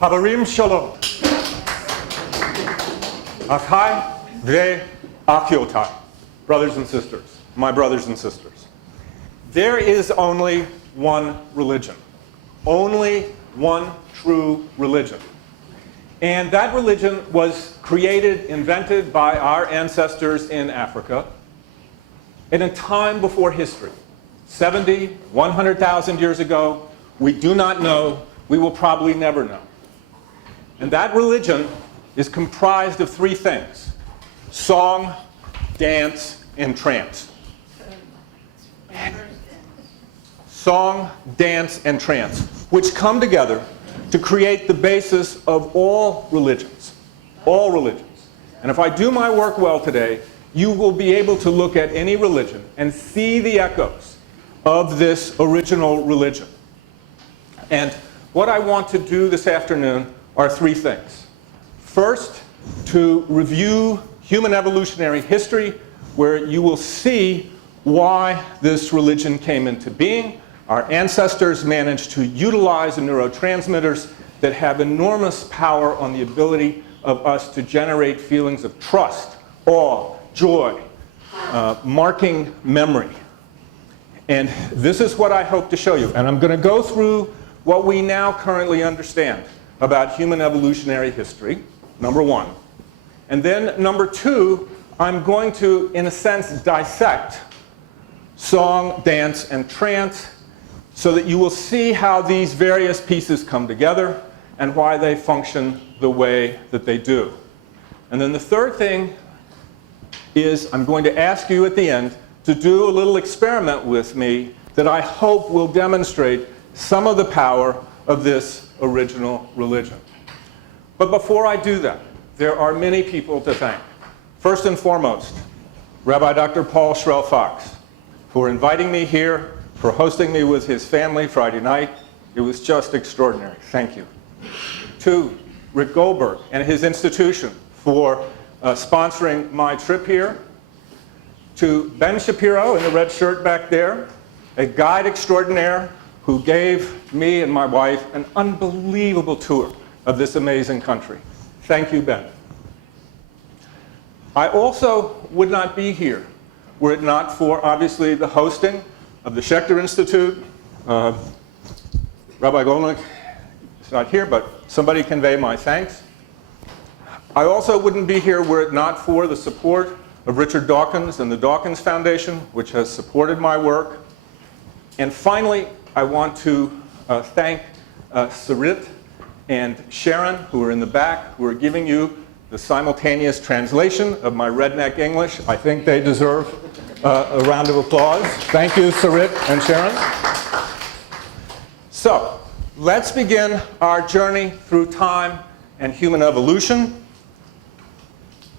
Havarim Shalom. Achai ve'achiotai. Brothers and sisters, my brothers and sisters. There is only one religion. Only one true religion. And that religion was created, invented by our ancestors in Africa in a time before history. 70, 100,000 years ago. We do not know. We will probably never know. And that religion is comprised of three things: song, dance, and trance. Song, dance, and trance, which come together to create the basis of all religions. All religions. And if I do my work well today, you will be able to look at any religion and see the echoes of this original religion. And what I want to do this afternoon are three things. First, to review human evolutionary history, where you will see why this religion came into being. Our ancestors managed to utilize the neurotransmitters that have enormous power on the ability of us to generate feelings of trust, awe, joy, marking memory. And this is what I hope to show you. And I'm going to go through what we now currently understand about human evolutionary history, number one. And then number two, I'm going to, in a sense, dissect song, dance, and trance so that you will see how these various pieces come together and why they function the way that they do. And then the third thing is I'm going to ask you at the end to do a little experiment with me that I hope will demonstrate some of the power of this original religion. But before I do that, there are many people to thank. First and foremost, Rabbi Dr. Paul Schrell-Fox, for inviting me here, for hosting me with his family Friday night. It was just extraordinary. Thank you. To Rick Goldberg and his institution for sponsoring my trip here. To Ben Shapiro in the red shirt back there, a guide extraordinaire who gave me and my wife an unbelievable tour of this amazing country. Thank you, Ben. I also would not be here were it not for, obviously, the hosting of the Schachter Institute. Rabbi Golnick is not here, but somebody convey my thanks. I also wouldn't be here were it not for the support of Richard Dawkins and the Dawkins Foundation, which has supported my work. And finally, I want to thank Sarit and Sharon, who are in the back, who are giving you the simultaneous translation of my redneck English. I think they deserve a round of applause. Thank you, Sarit and Sharon. So, let's begin our journey through time and human evolution.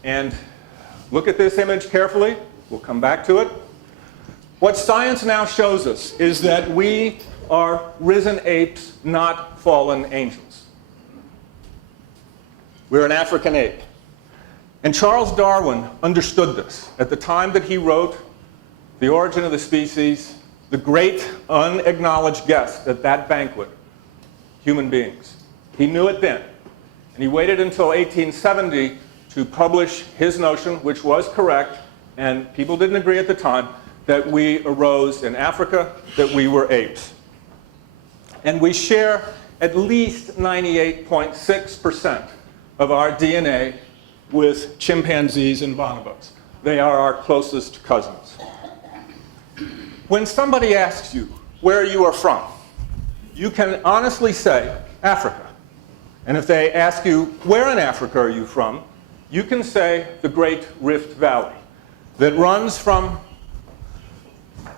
And look at this image carefully. We'll come back to it. What science now shows us is that we are risen apes, not fallen angels. We're an African ape. And Charles Darwin understood this at the time that he wrote The Origin of the Species, the great unacknowledged guest at that banquet, human beings. He knew it then. And he waited until 1870 to publish his notion, which was correct, and people didn't agree at the time, that we arose in Africa, that we were apes. And we share at least 98.6% of our DNA with chimpanzees and bonobos. They are our closest cousins. When somebody asks you where you are from, you can honestly say, Africa. And if they ask you, where in Africa are you from, you can say the Great Rift Valley that runs from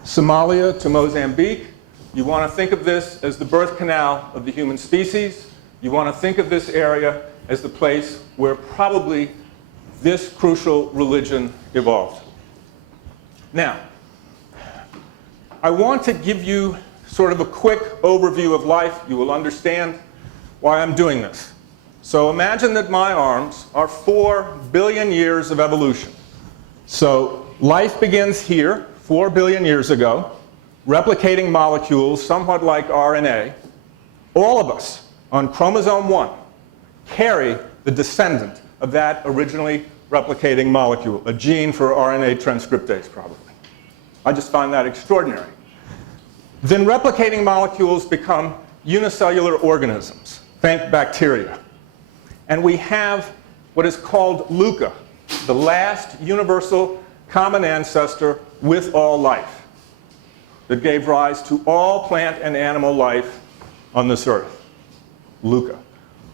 Somalia to Mozambique. You want to think of this as the birth canal of the human species. You want to think of this area as the place where probably this crucial religion evolved. Now, I want to give you sort of a quick overview of life. You will understand why I'm doing this. So imagine that my arms are 4 billion years of evolution. So life begins here 4 billion years ago, replicating molecules somewhat like RNA. All of us on chromosome 1 carry the descendant of that originally replicating molecule, a gene for RNA transcriptase, probably. I just find that extraordinary. Then replicating molecules become unicellular organisms. Think bacteria. And we have what is called LUCA, the last universal common ancestor with all life that gave rise to all plant and animal life on this earth. LUCA.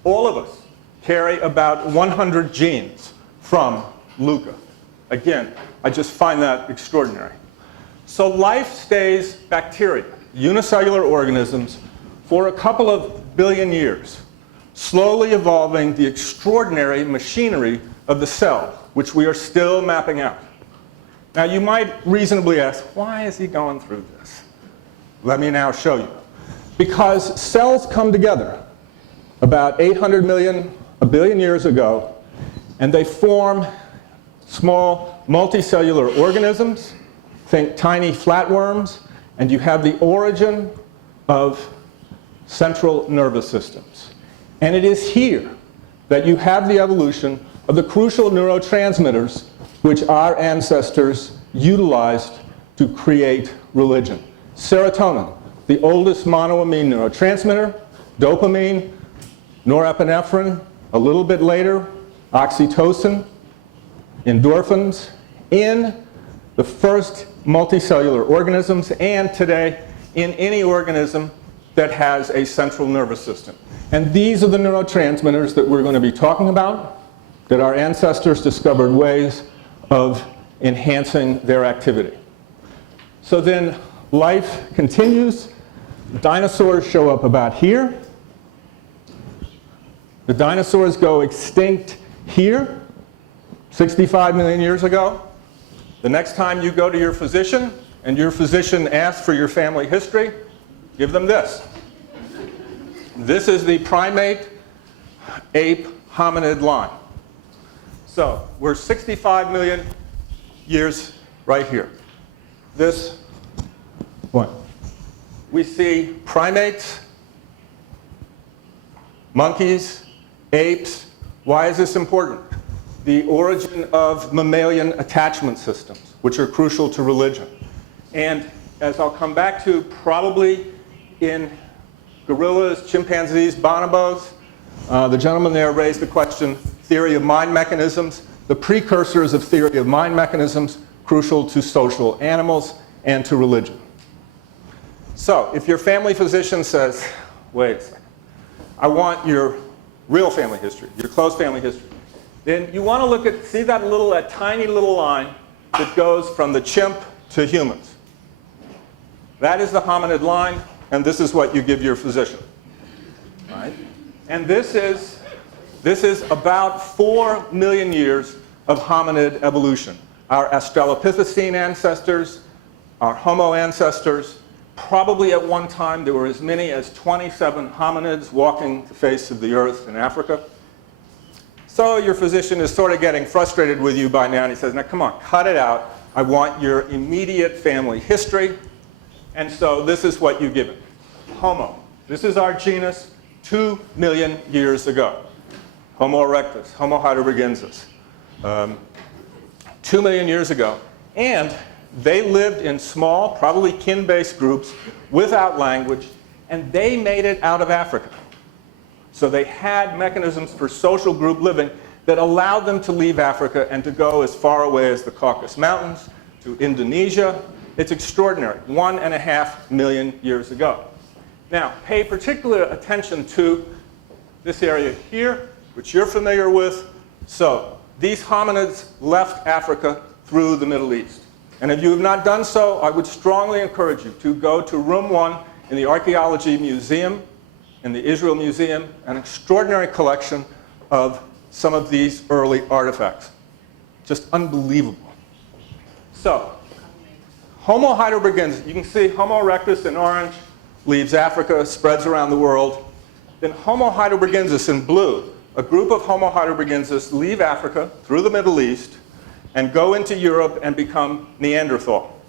All of us carry about 100 genes from LUCA. Again, I just find that extraordinary. So life stays bacteria, unicellular organisms, for a couple of billion years, slowly evolving the extraordinary machinery of the cell, which we are still mapping out. Now, you might reasonably ask, why is he going through this? Let me now show you. Because cells come together about 800 million, a billion years ago, and they form small multicellular organisms. Think tiny flatworms, and you have the origin of central nervous systems. And it is here that you have the evolution of the crucial neurotransmitters which our ancestors utilized to create religion. Serotonin, the oldest monoamine neurotransmitter, dopamine, norepinephrine, a little bit later, oxytocin, endorphins, in the first multicellular organisms, and today in any organism that has a central nervous system. And these are the neurotransmitters that we're going to be talking about, that our ancestors discovered ways of enhancing their activity. So then life continues. Dinosaurs show up about here. The dinosaurs go extinct here, 65 million years ago. The next time you go to your physician and your physician asks for your family history, give them this. This is the primate ape hominid line. So we're 65 million years right here. This one. We see primates, monkeys, apes. Why is this important? The origin of mammalian attachment systems, which are crucial to religion. And as I'll come back to, probably in gorillas, chimpanzees, bonobos, the gentleman there raised the question, theory of mind mechanisms, the precursors of theory of mind mechanisms, crucial to social animals and to religion. So if your family physician says, wait a second, I want your real family history, your close family history, then you want to look at, see that tiny little line that goes from the chimp to humans. That is the hominid line, and this is what you give your physician. Right? And this is about 4 million years of hominid evolution. Our Australopithecine ancestors, our Homo ancestors, probably at one time there were as many as 27 hominids walking the face of the earth in Africa. So your physician is sort of getting frustrated with you by now, and he says, now come on, cut it out. I want your immediate family history. And so this is what you give it. Homo. This is our genus 2 million years ago. Homo erectus, Homo heidelbergensis. 2 million years ago. And they lived in small, probably kin-based groups without language, and they made it out of Africa. So they had mechanisms for social group living that allowed them to leave Africa and to go as far away as the Caucasus Mountains, to Indonesia. It's extraordinary, 1.5 million years ago. Now, pay particular attention to this area here, which you're familiar with. So these hominids left Africa through the Middle East. And if you have not done so, I would strongly encourage you to go to room 1 in the Archaeology Museum, in the Israel Museum, an extraordinary collection of some of these early artifacts. Just unbelievable. So, Homo heidelbergensis, you can see Homo erectus in orange, leaves Africa, spreads around the world. Then Homo heidelbergensis in blue, a group of Homo heidelbergensis leave Africa through the Middle East and go into Europe and become Neanderthal.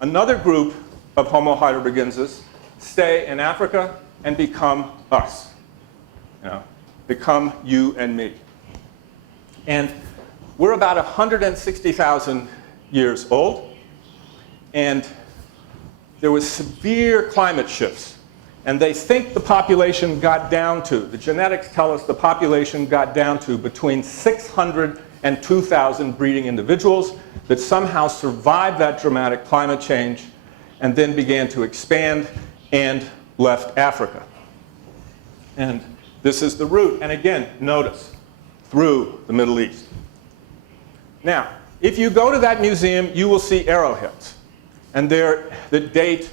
Another group of Homo heidelbergensis stay in Africa and become us. You know, become you and me. And we're about 160,000 years old, and there was severe climate shifts. And they think the population got down to, the genetics tell us the population got down to between 600 and 2,000 breeding individuals that somehow survived that dramatic climate change and then began to expand and left Africa. And this is the route. And again, notice, through the Middle East. Now, if you go to that museum, you will see arrowheads. And they're that date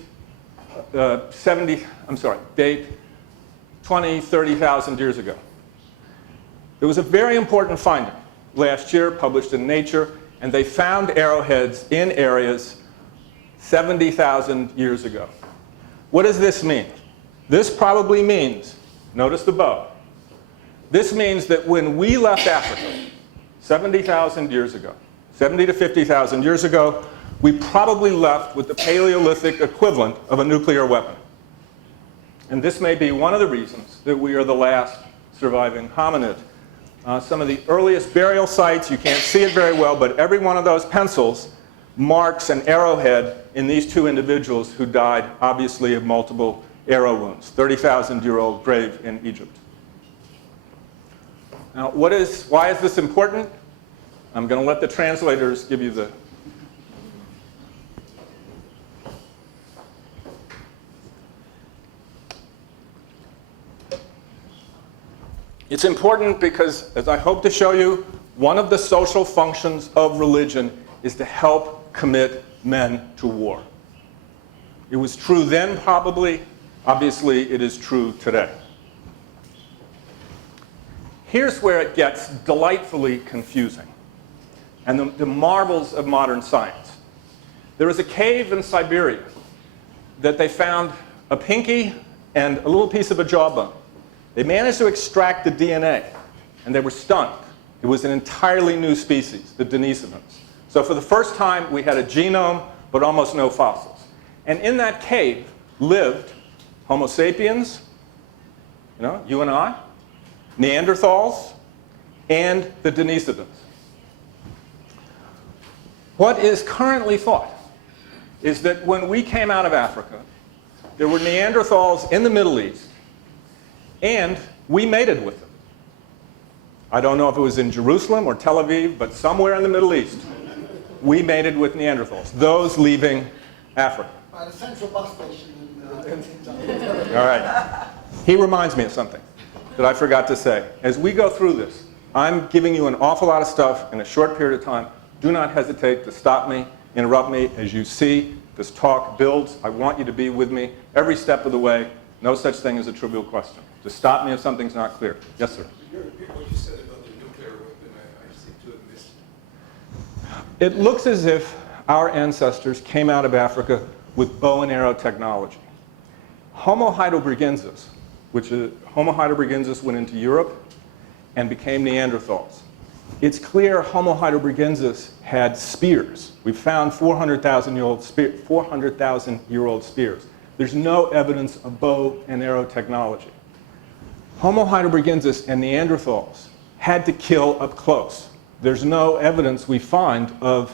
20, 30,000 years ago. There was a very important finding last year, published in Nature, and they found arrowheads in areas 70,000 years ago. What does this mean? This probably means, notice the bow, this means that when we left Africa 70,000 years ago, 70 to 50,000 years ago, we probably left with the Paleolithic equivalent of a nuclear weapon. And this may be one of the reasons that we are the last surviving hominid. Some of the earliest burial sites, you can't see it very well, but every one of those pencils marks an arrowhead in these two individuals who died, obviously, of multiple arrow wounds. 30,000-year-old grave in Egypt. Now, why is this important? I'm going to let the translators give you the... It's important because, as I hope to show you, one of the social functions of religion is to help commit men to war. It was true then, probably. Obviously, it is true today. Here's where it gets delightfully confusing, and the marvels of modern science. There was a cave in Siberia that they found a pinky and a little piece of a jawbone. They managed to extract the DNA, and they were stunned. It was an entirely new species, the Denisovans. So for the first time, we had a genome, but almost no fossils. And in that cave lived Homo sapiens, you and I, Neanderthals, and the Denisovans. What is currently thought is that when we came out of Africa, there were Neanderthals in the Middle East, and we mated with them. I don't know if it was in Jerusalem or Tel Aviv, but somewhere in the Middle East, we mated with Neanderthals, those leaving Africa. By the central bus station All right. He reminds me of something that I forgot to say. As we go through this, I'm giving you an awful lot of stuff in a short period of time. Do not hesitate to stop me, interrupt me. As you see, this talk builds. I want you to be with me every step of the way. No such thing as a trivial question. Just stop me if something's not clear. Yes, sir? Could you repeat what you said about the nuclear weapon? I seem to have missed it. It looks as if our ancestors came out of Africa with bow and arrow technology. Homo heidelbergensis, Homo heidelbergensis went into Europe and became Neanderthals. It's clear Homo heidelbergensis had spears. We found 400,000-year-old spears. There's no evidence of bow and arrow technology. Homo heidelbergensis and Neanderthals had to kill up close. There's no evidence we find of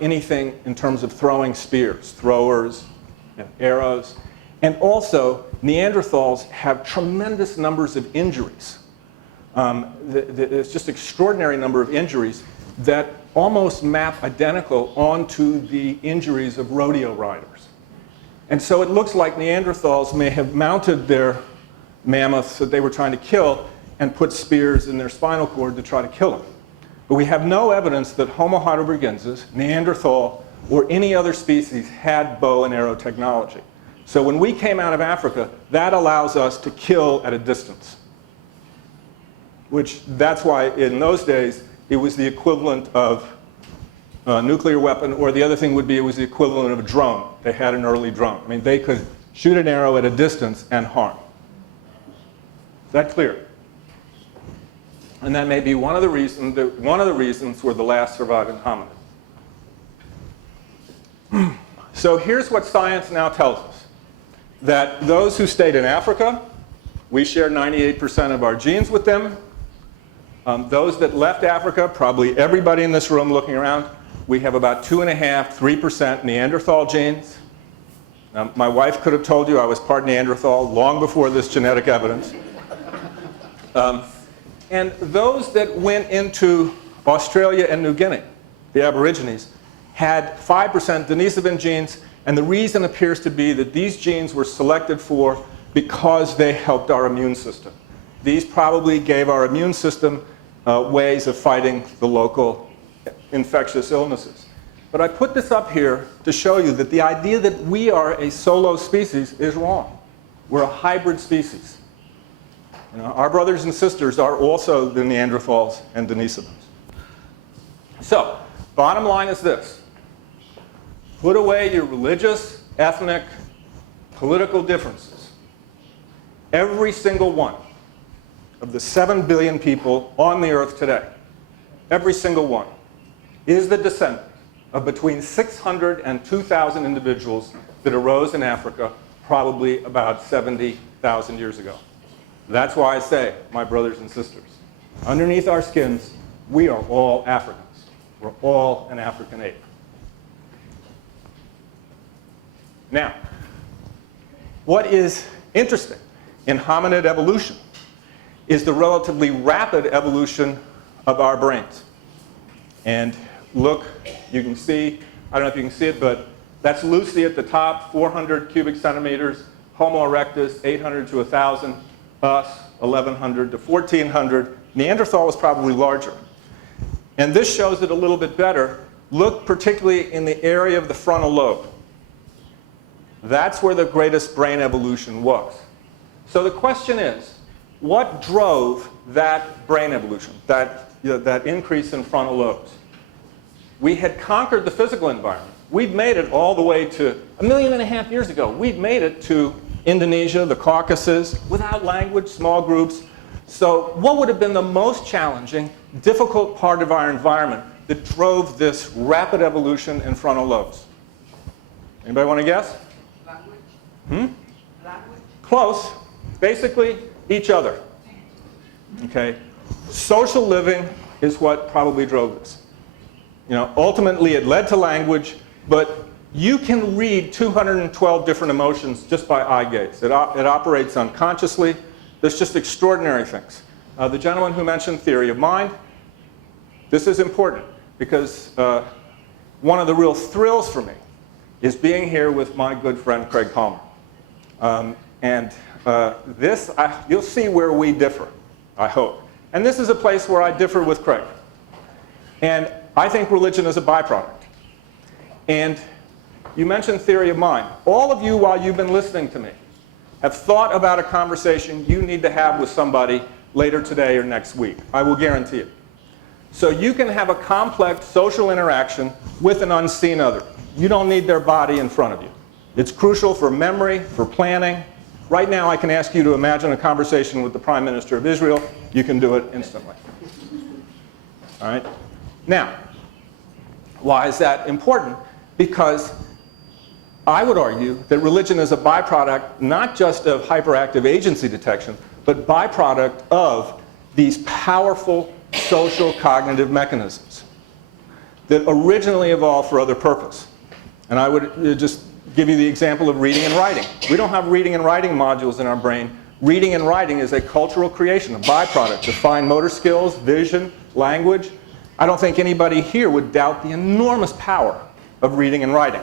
anything in terms of throwing spears, throwers, and arrows. And also, Neanderthals have tremendous numbers of injuries. There's just extraordinary number of injuries that almost map identical onto the injuries of rodeo riders. And so it looks like Neanderthals may have mounted their mammoths that they were trying to kill and put spears in their spinal cord to try to kill them. But we have no evidence that Homo heidelbergensis, Neanderthal, or any other species had bow and arrow technology. So when we came out of Africa, that allows us to kill at a distance. That's why in those days, it was the equivalent of a nuclear weapon, or the other thing would be it was the equivalent of a drone. They had an early drone. I mean, they could shoot an arrow at a distance and harm. Is that clear? And that may be one of the reasons we're the last surviving hominid. So here's what science now tells us. That those who stayed in Africa We share 98% of our genes with them. Those that left Africa, probably everybody in this room looking around, we have about 2.5%, 3% Neanderthal genes. My wife could have told you I was part Neanderthal long before this genetic evidence. And those that went into Australia and New Guinea, the Aborigines, had 5% Denisovan genes, and the reason appears to be that these genes were selected for because they helped our immune system. These probably gave our immune system ways of fighting the local infectious illnesses. But I put this up here to show you that the idea that we are a solo species is wrong. We're a hybrid species. You know, our brothers and sisters are also the Neanderthals and Denisovans. So, bottom line is this. Put away your religious, ethnic, political differences. Every single one of the 7 billion people on the earth today, every single one, is the descendant of between 600 and 2,000 individuals that arose in Africa probably about 70,000 years ago. That's why I say, my brothers and sisters, underneath our skins, we are all Africans. We're all an African ape. Now, what is interesting in hominid evolution is the relatively rapid evolution of our brains. And look, you can see, I don't know if you can see it, but that's Lucy at the top, 400 cubic centimeters, Homo erectus, 800 to 1,000, us, 1,100 to 1,400. Neanderthal was probably larger. And this shows it a little bit better. Look particularly in the area of the frontal lobe. That's where the greatest brain evolution was. So the question is, what drove that brain evolution, that increase in frontal lobes? We had conquered the physical environment. We'd made it all the way to 1.5 million years ago. We'd made it to Indonesia, the Caucasus, without language, small groups. So what would have been the most challenging, difficult part of our environment that drove this rapid evolution in frontal lobes? Anybody want to guess? Language. Language. Close. Basically, each other. Okay? Social living is what probably drove this. You know, ultimately it led to language, but you can read 212 different emotions just by eye gaze. It operates unconsciously. There's just extraordinary things. The gentleman who mentioned theory of mind, this is important because one of the real thrills for me is being here with my good friend Craig Palmer. You'll see where we differ, I hope. And this is a place where I differ with Craig. And I think religion is a byproduct. And you mentioned theory of mind. All of you, while you've been listening to me, have thought about a conversation you need to have with somebody later today or next week. I will guarantee it. So you can have a complex social interaction with an unseen other. You don't need their body in front of you. It's crucial for memory, for planning. Right now, I can ask you to imagine a conversation with the Prime Minister of Israel. You can do it instantly. All right? Now, why is that important? Because I would argue that religion is a byproduct not just of hyperactive agency detection, but byproduct of these powerful social cognitive mechanisms that originally evolved for other purpose. And I would just give you the example of reading and writing. We don't have reading and writing modules in our brain. Reading and writing is a cultural creation, a byproduct of fine motor skills, vision, language. I don't think anybody here would doubt the enormous power of reading and writing.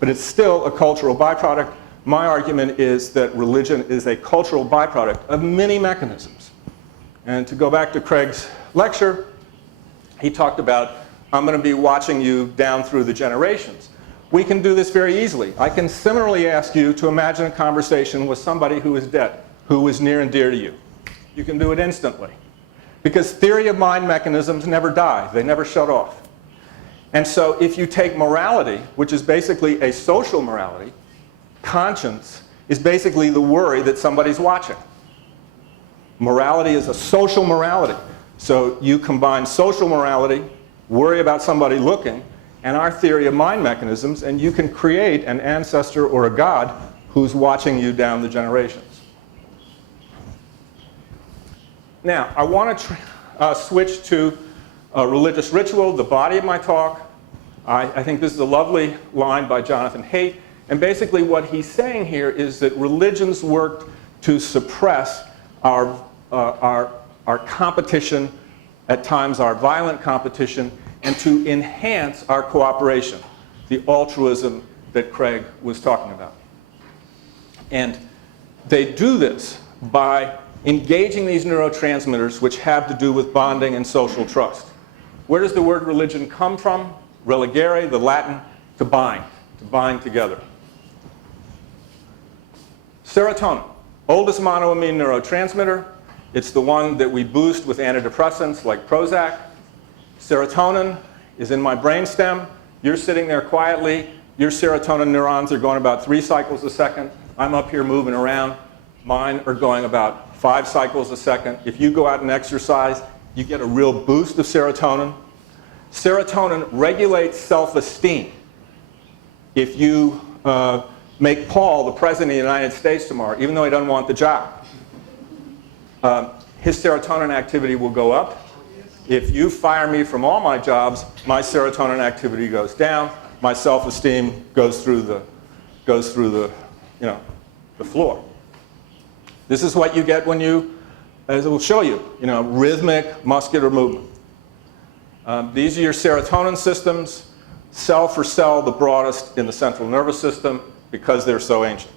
But it's still a cultural byproduct. My argument is that religion is a cultural byproduct of many mechanisms. And to go back to Craig's lecture, he talked about, I'm going to be watching you down through the generations. We can do this very easily. I can similarly ask you to imagine a conversation with somebody who is dead, who is near and dear to you. You can do it instantly. Because theory of mind mechanisms never die. They never shut off. And so if you take morality, which is basically a social morality, conscience is basically the worry that somebody's watching. Morality is a social morality. So you combine social morality, worry about somebody looking, and our theory of mind mechanisms, and you can create an ancestor or a god who's watching you down the generations. Now, I want to switch to religious ritual, the body of my talk. I think this is a lovely line by Jonathan Haidt. And basically what he's saying here is that religions work to suppress our competition, at times our violent competition, and to enhance our cooperation, the altruism that Craig was talking about. And they do this by engaging these neurotransmitters which have to do with bonding and social trust. Where does the word religion come from? Religare, the Latin, to bind together. Serotonin, oldest monoamine neurotransmitter. It's the one that we boost with antidepressants like Prozac. Serotonin is in my brainstem. You're sitting there quietly. Your serotonin neurons are going about 3 cycles a second. I'm up here moving around. Mine are going about 5 cycles a second. If you go out and exercise, you get a real boost of serotonin. Serotonin regulates self-esteem. If you make Paul the president of the United States tomorrow, even though he doesn't want the job, his serotonin activity will go up. If you fire me from all my jobs, my serotonin activity goes down. My self-esteem goes through the floor. This is what you get when you, as it will show you, rhythmic muscular movement. These are your serotonin systems, cell for cell, the broadest in the central nervous system because they're so ancient.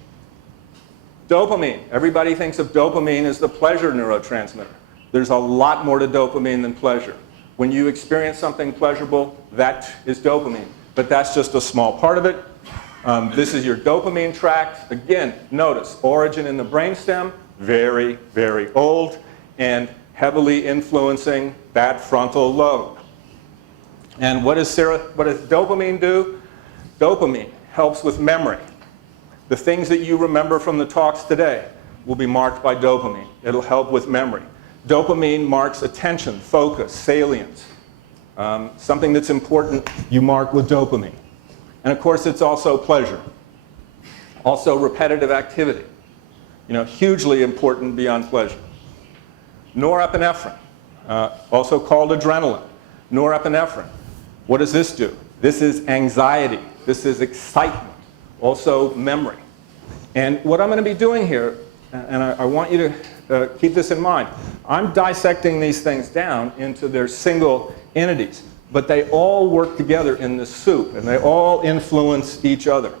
Dopamine. Everybody thinks of dopamine as the pleasure neurotransmitter. There's a lot more to dopamine than pleasure. When you experience something pleasurable, that is dopamine. But that's just a small part of it. This is your dopamine tract. Again, notice, origin in the brainstem, very, very old, and heavily influencing that frontal lobe. And what does dopamine do? Dopamine helps with memory. The things that you remember from the talks today will be marked by dopamine. It'll help with memory. Dopamine marks attention, focus, salience. Something that's important, you mark with dopamine. And of course, it's also pleasure. Also repetitive activity. Hugely important beyond pleasure. Norepinephrine, also called adrenaline. Norepinephrine. What does this do? This is anxiety. This is excitement. Also memory. And what I'm going to be doing here, and I want you to keep this in mind, I'm dissecting these things down into their single entities, but they all work together in this soup, and they all influence each other.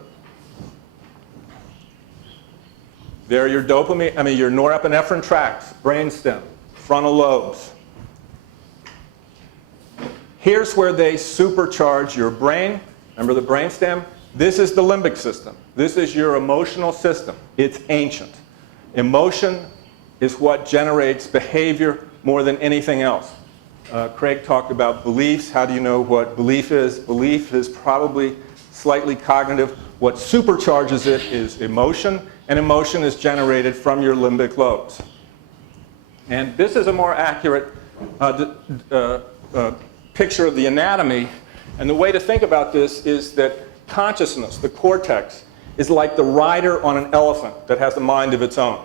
They're your your norepinephrine tracts, brainstem, frontal lobes. Here's where they supercharge your brain. Remember the brainstem? This is the limbic system. This is your emotional system. It's ancient. Emotion is what generates behavior more than anything else. Craig talked about beliefs. How do you know what belief is? Belief is probably slightly cognitive. What supercharges it is emotion, and emotion is generated from your limbic lobes. And this is a more accurate picture of the anatomy. And the way to think about this is that consciousness, the cortex, is like the rider on an elephant that has a mind of its own.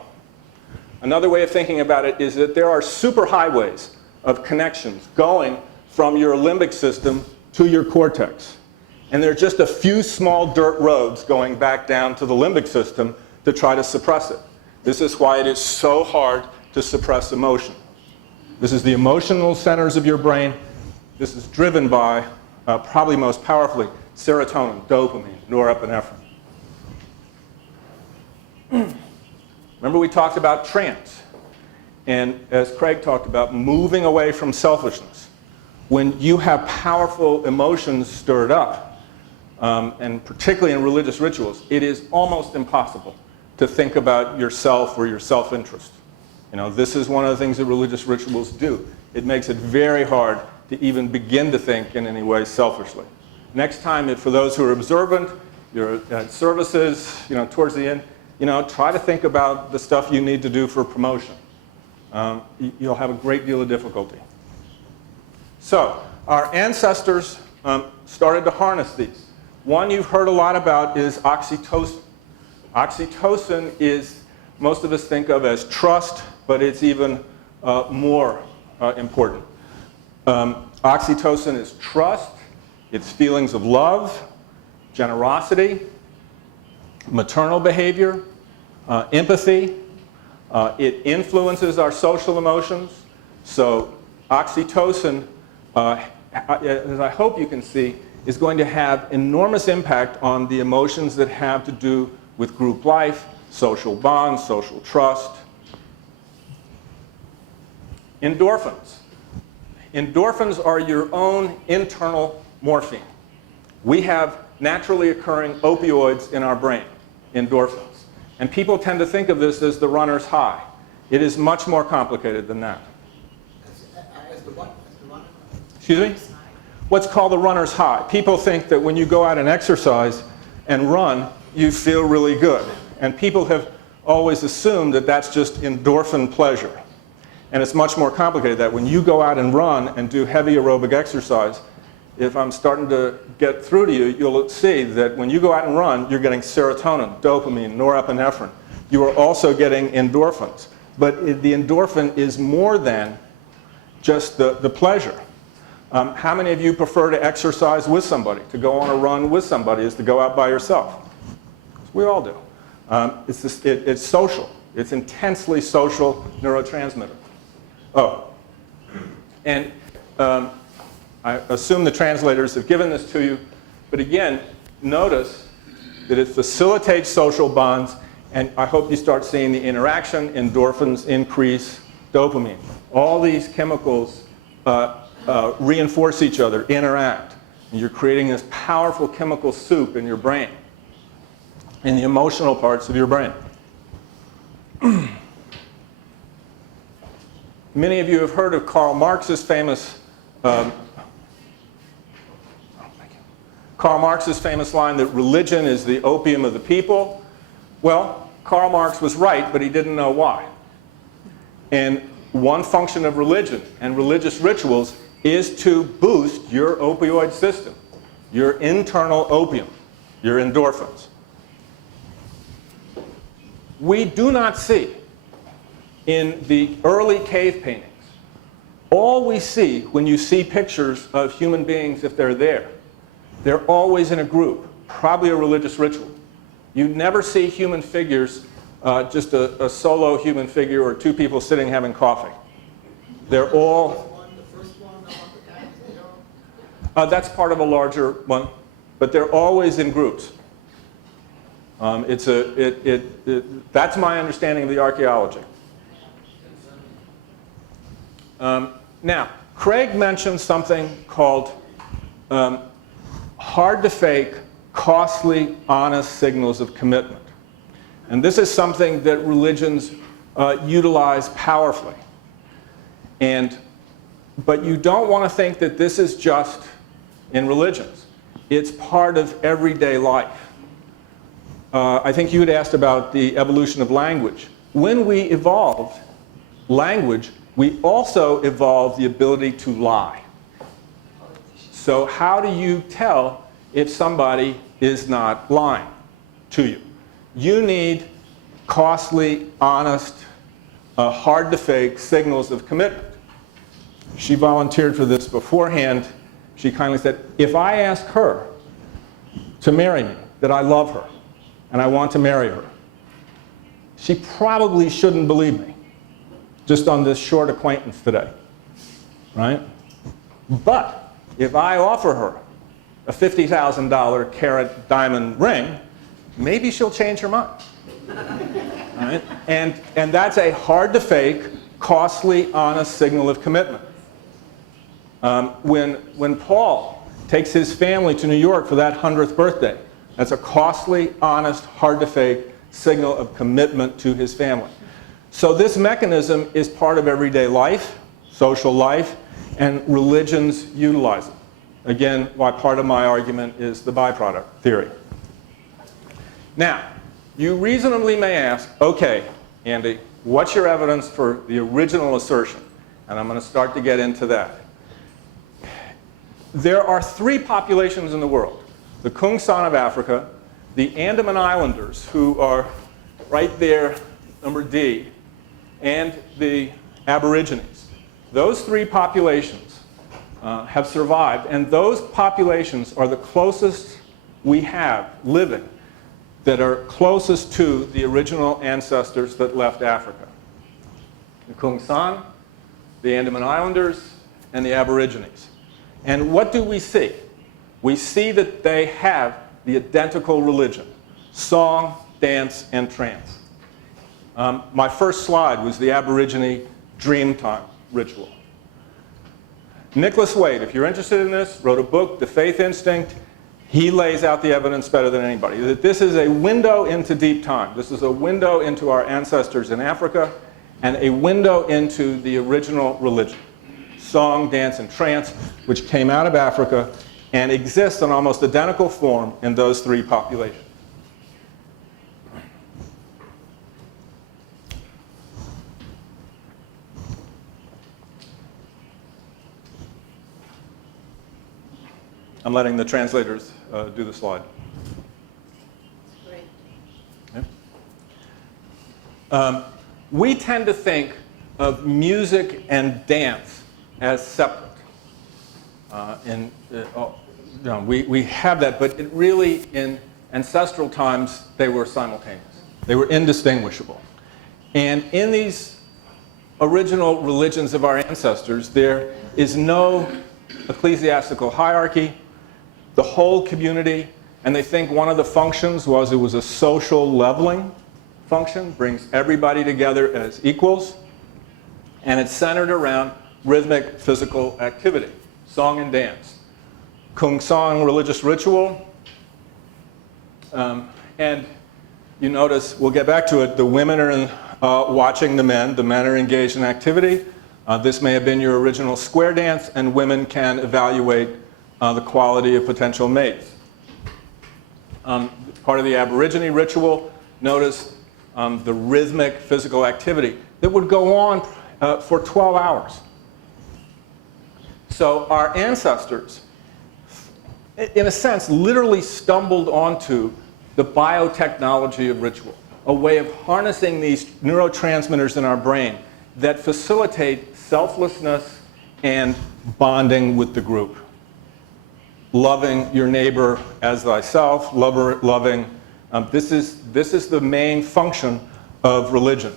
Another way of thinking about it is that there are superhighways of connections going from your limbic system to your cortex. And there are just a few small dirt roads going back down to the limbic system to try to suppress it. This is why it is so hard to suppress emotion. This is the emotional centers of your brain. This is driven by, probably most powerfully, serotonin, dopamine, norepinephrine. Remember we talked about trance. And as Craig talked about, moving away from selfishness. When you have powerful emotions stirred up, and particularly in religious rituals, it is almost impossible to think about yourself or your self-interest. This is one of the things that religious rituals do. It makes it very hard to even begin to think in any way selfishly. Next time, for those who are observant, you're at services, towards the end, try to think about the stuff you need to do for promotion. You'll have a great deal of difficulty. So, our ancestors started to harness these. One you've heard a lot about is oxytocin. Oxytocin is, most of us think of as trust, but it's even more important. Oxytocin is trust, it's feelings of love, generosity, maternal behavior, empathy. It influences our social emotions. So oxytocin, as I hope you can see, is going to have enormous impact on the emotions that have to do with group life, social bonds, social trust. Endorphins. Endorphins are your own internal morphine. We have naturally occurring opioids in our brain, endorphins. And people tend to think of this as the runner's high. It is much more complicated than that. As the what? As the runner? Excuse me? What's called the runner's high. People think that when you go out and exercise and run, you feel really good. And people have always assumed that that's just endorphin pleasure. And it's much more complicated that when you go out and run and do heavy aerobic exercise, if I'm starting to get through to you, you'll see that when you go out and run, you're getting serotonin, dopamine, norepinephrine. You are also getting endorphins. But the endorphin is more than just the pleasure. How many of you prefer to exercise with somebody, to go on a run with somebody, as to go out by yourself? We all do. It's social. It's intensely social neurotransmitter. Oh, and I assume the translators have given this to you, but again, notice that it facilitates social bonds, and I hope you start seeing the interaction. Endorphins increase dopamine. All these chemicals reinforce each other, interact, and you're creating this powerful chemical soup in your brain, in the emotional parts of your brain. Many of you have heard of Karl Marx's famous line that religion is the opium of the people. Well, Karl Marx was right, but he didn't know why. And one function of religion and religious rituals is to boost your opioid system, your internal opium, your endorphins. We do not see in the early cave paintings, all we see when you see pictures of human beings, if they're always in a group, probably a religious ritual. You never see human figures, just a solo human figure or two people sitting having coffee. They're all... The first one, that's part of a larger one, but they're always in groups. That's my understanding of the archaeology. Now, Craig mentioned something called hard to fake, costly, honest signals of commitment. And this is something that religions utilize powerfully. But you don't want to think that this is just in religions. It's part of everyday life. I think you had asked about the evolution of language. When we evolved language, we also evolved the ability to lie. So how do you tell if somebody is not lying to you? You need costly, honest, hard to fake signals of commitment. She volunteered for this beforehand. She kindly said, if I ask her to marry me, that I love her and I want to marry her, she probably shouldn't believe me, just on this short acquaintance today, right? But if I offer her a $50,000 carat diamond ring, maybe she'll change her mind, right? And that's a hard to fake, costly, honest signal of commitment. When Paul takes his family to New York for that 100th birthday, that's a costly, honest, hard to fake signal of commitment to his family. So this mechanism is part of everyday life, social life, and religions utilize it. Again, why part of my argument is the byproduct theory. Now, you reasonably may ask, okay, Andy, what's your evidence for the original assertion? And I'm going to start to get into that. There are three populations in the world. The Kungsan of Africa, the Andaman Islanders, who are right there, number D, and the Aborigines. Those three populations have survived, and those populations are the closest we have living that are closest to the original ancestors that left Africa. The Kungsan, the Andaman Islanders, and the Aborigines. And what do we see? We see that they have the identical religion: song, dance, and trance. My first slide was the Aborigine Dreamtime ritual. Nicholas Wade, if you're interested in this, wrote a book, The Faith Instinct. He lays out the evidence better than anybody, that this is a window into deep time. This is a window into our ancestors in Africa and a window into the original religion: song, dance, and trance, which came out of Africa and exists in almost identical form in those three populations. I'm letting the translators do the slide. Great. Yeah. We tend to think of music and dance as separate. We have that, but it really, in ancestral times, they were simultaneous. They were indistinguishable. And in these original religions of our ancestors, there is no ecclesiastical hierarchy. The whole community, and they think one of the functions was it was a social leveling function, brings everybody together as equals, and it's centered around rhythmic physical activity, song and dance. Kungsan religious ritual, and you notice, we'll get back to it, the women are watching the men are engaged in activity. This may have been your original square dance, and women can evaluate the quality of potential mates. Part of the Aborigine ritual, notice the rhythmic physical activity that would go on for 12 hours. So our ancestors, in a sense, literally stumbled onto the biotechnology of ritual, a way of harnessing these neurotransmitters in our brain that facilitate selflessness and bonding with the group. Loving your neighbor as thyself, loving. This is the main function of religion.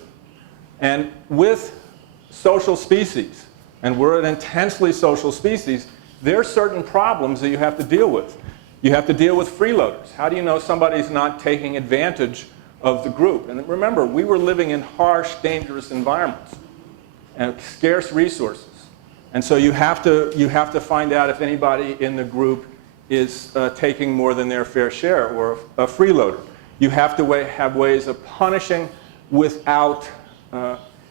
And with social species, and we're an intensely social species, there are certain problems that you have to deal with. You have to deal with freeloaders. How do you know somebody's not taking advantage of the group? And remember, we were living in harsh, dangerous environments and scarce resources. And so you have to find out if anybody in the group is taking more than their fair share, or a freeloader. You have to have ways of punishing without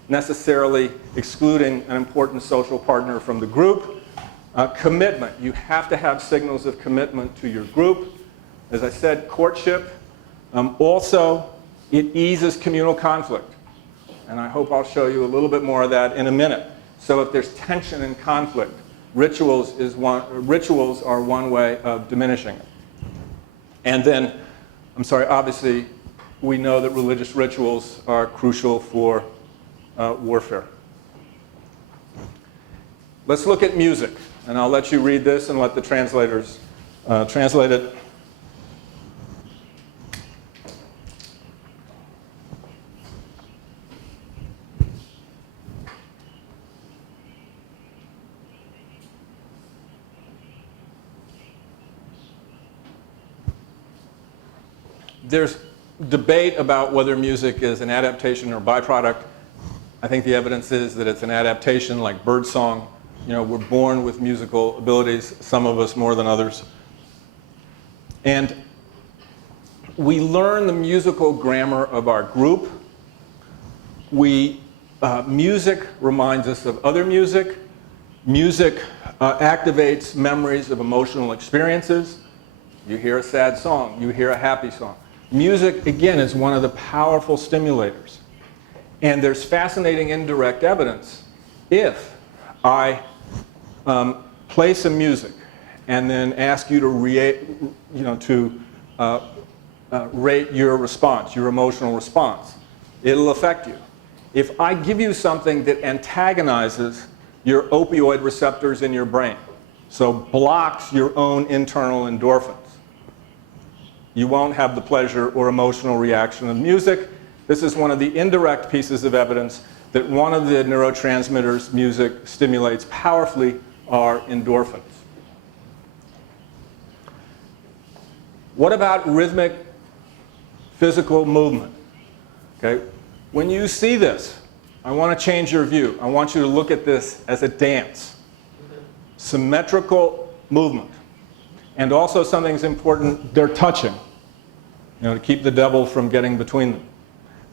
necessarily excluding an important social partner from the group. Commitment. You have to have signals of commitment to your group. As I said, courtship. Also, it eases communal conflict. And I hope I'll show you a little bit more of that in a minute. So if there's tension and conflict, rituals are one way of diminishing it. And then, obviously, we know that religious rituals are crucial for warfare. Let's look at music. And I'll let you read this and let the translators translate it. There's debate about whether music is an adaptation or byproduct. I think the evidence is that it's an adaptation, like birdsong. We're born with musical abilities, some of us more than others. And we learn the musical grammar of our group. Music reminds us of other music. Music activates memories of emotional experiences. You hear a sad song, you hear a happy song. Music, again, is one of the powerful stimulators. And there's fascinating indirect evidence. If I play some music and then ask you to rate your response, your emotional response, it'll affect you. if I give you something that antagonizes your opioid receptors in your brain, so blocks your own internal endorphins, you won't have the pleasure or emotional reaction of music. This is one of the indirect pieces of evidence that one of the neurotransmitters music stimulates powerfully are endorphins. What about rhythmic physical movement? Okay? When you see this, I want to change your view. I want you to look at this as a dance. Symmetrical movement. And also something's important, they're touching, to keep the devil from getting between them.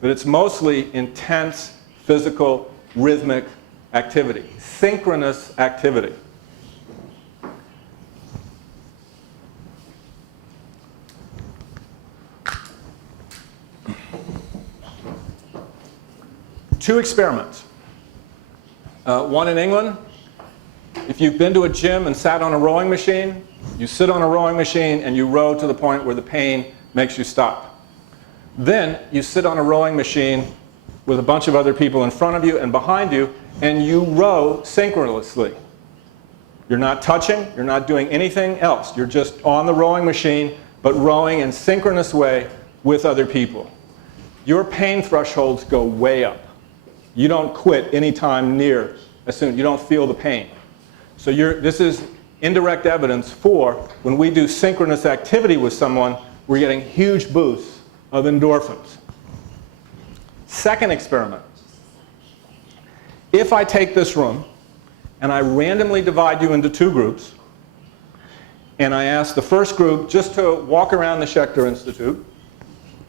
But it's mostly intense, physical, rhythmic activity, synchronous activity. Two experiments. One in England. If you've been to a gym and sat on a rowing machine, you sit on a rowing machine and you row to the point where the pain makes you stop. Then you sit on a rowing machine with a bunch of other people in front of you and behind you, and you row synchronously. You're not touching, you're not doing anything else. You're just on the rowing machine, but rowing in synchronous way with other people. Your pain thresholds go way up. You don't quit anytime near as soon. You don't feel the pain. So this is indirect evidence for when we do synchronous activity with someone, we're getting huge boosts of endorphins. Second experiment. If I take this room and I randomly divide you into two groups, and I ask the first group just to walk around the Schachter Institute,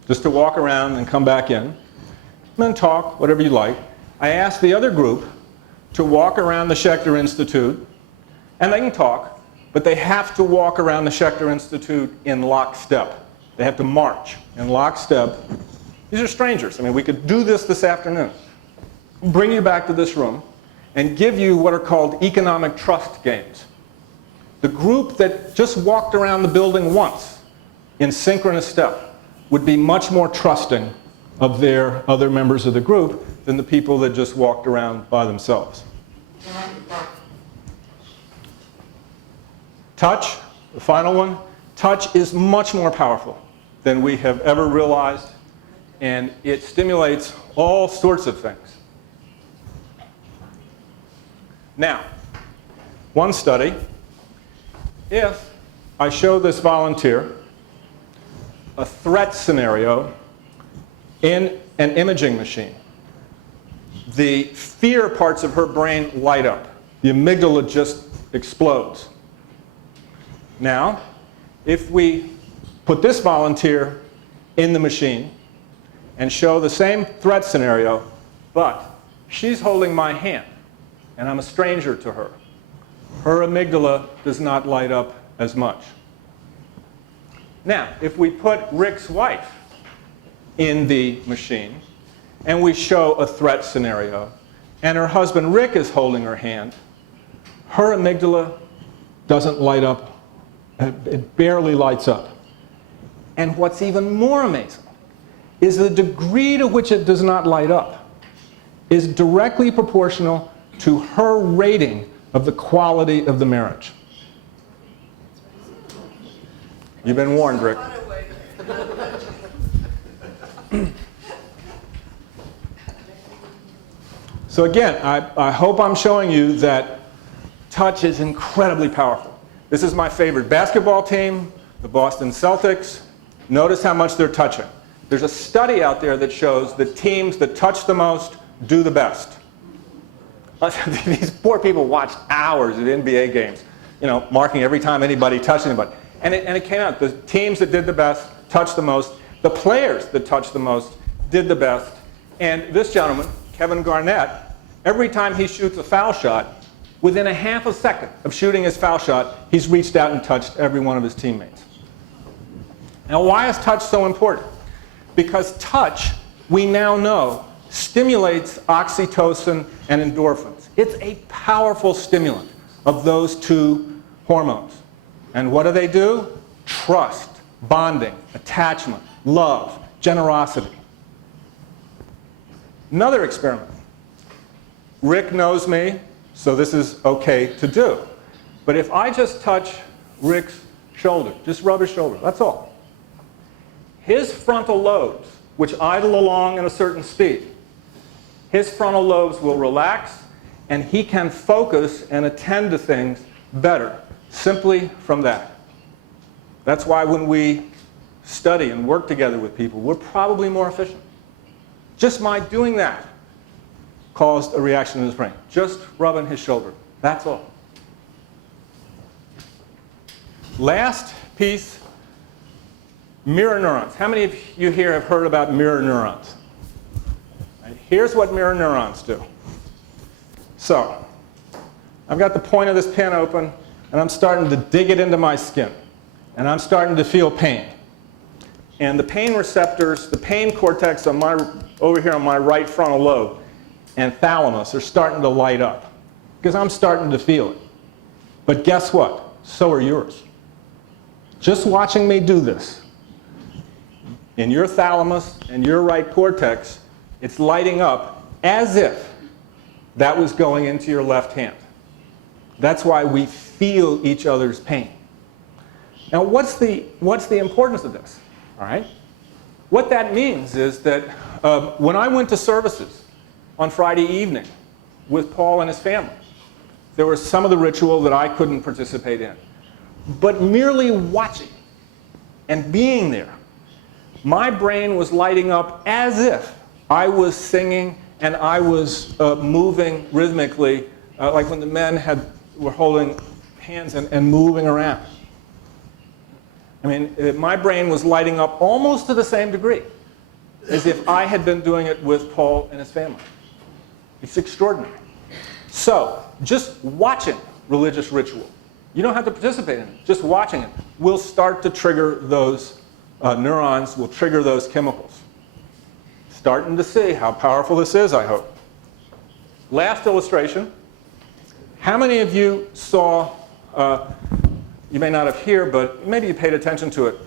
just to walk around and come back in, and then talk, whatever you like. I ask the other group to walk around the Schachter Institute, and they can talk, but they have to walk around the Schachter Institute in lockstep. They have to march in lockstep. These are strangers. I mean, we could do this afternoon. Bring you back to this room and give you what are called economic trust games. The group that just walked around the building once in synchronous step would be much more trusting of their other members of the group than the people that just walked around by themselves. Touch, the final one. Touch is much more powerful than we have ever realized, and it stimulates all sorts of things. Now, one study, if I show this volunteer a threat scenario in an imaging machine, the fear parts of her brain light up. The amygdala just explodes. Now, if we put this volunteer in the machine and show the same threat scenario, but she's holding my hand and I'm a stranger to her, her amygdala does not light up as much. Now, if we put Rick's wife in the machine and we show a threat scenario and her husband Rick is holding her hand, her amygdala doesn't light up. It barely lights up. And what's even more amazing is the degree to which it does not light up is directly proportional to her rating of the quality of the marriage. You've been warned, Rick. So again, I hope I'm showing you that touch is incredibly powerful. This is my favorite basketball team, the Boston Celtics. Notice how much they're touching. There's a study out there that shows that teams that touch the most do the best. These poor people watched hours of NBA games, marking every time anybody touched anybody. And it came out, the teams that did the best touched the most. The players that touched the most did the best. And this gentleman, Kevin Garnett, every time he shoots a foul shot, within a half a second of shooting his foul shot, he's reached out and touched every one of his teammates. Now, why is touch so important? Because touch, we now know, stimulates oxytocin and endorphins. It's a powerful stimulant of those two hormones. And what do? Trust, bonding, attachment, love, generosity. Another experiment. Rick knows me, so this is okay to do. But if I just touch Rick's shoulder, just rub his shoulder, that's all. His frontal lobes, which idle along at a certain speed, his frontal lobes will relax, and he can focus and attend to things better simply from that. That's why when we study and work together with people, we're probably more efficient. Just my doing that caused a reaction in his brain. Just rubbing his shoulder. That's all. Last piece, mirror neurons. How many of you here have heard about mirror neurons? Right, here's what mirror neurons do. So, I've got the point of this pen open, and I'm starting to dig it into my skin. And I'm starting to feel pain. And the pain receptors, the pain cortex on over here on my right frontal lobe and thalamus are starting to light up because I'm starting to feel it. But guess what? So are yours. Just watching me do this, in your thalamus and your right cortex, it's lighting up as if that was going into your left hand. That's why we feel each other's pain. Now, what's the importance of this? All right? What that means is that when I went to services on Friday evening with Paul and his family, there was some of the ritual that I couldn't participate in. But merely watching and being there, my brain was lighting up as if I was singing and I was moving rhythmically, like when the men were holding hands and moving around. I mean, my brain was lighting up almost to the same degree as if I had been doing it with Paul and his family. It's extraordinary. So, just watching religious ritual, you don't have to participate in it, just watching it will start to trigger those neurons, will trigger those chemicals. Starting to see how powerful this is, I hope. Last illustration. How many of you saw, you may not have heard, but maybe you paid attention to it,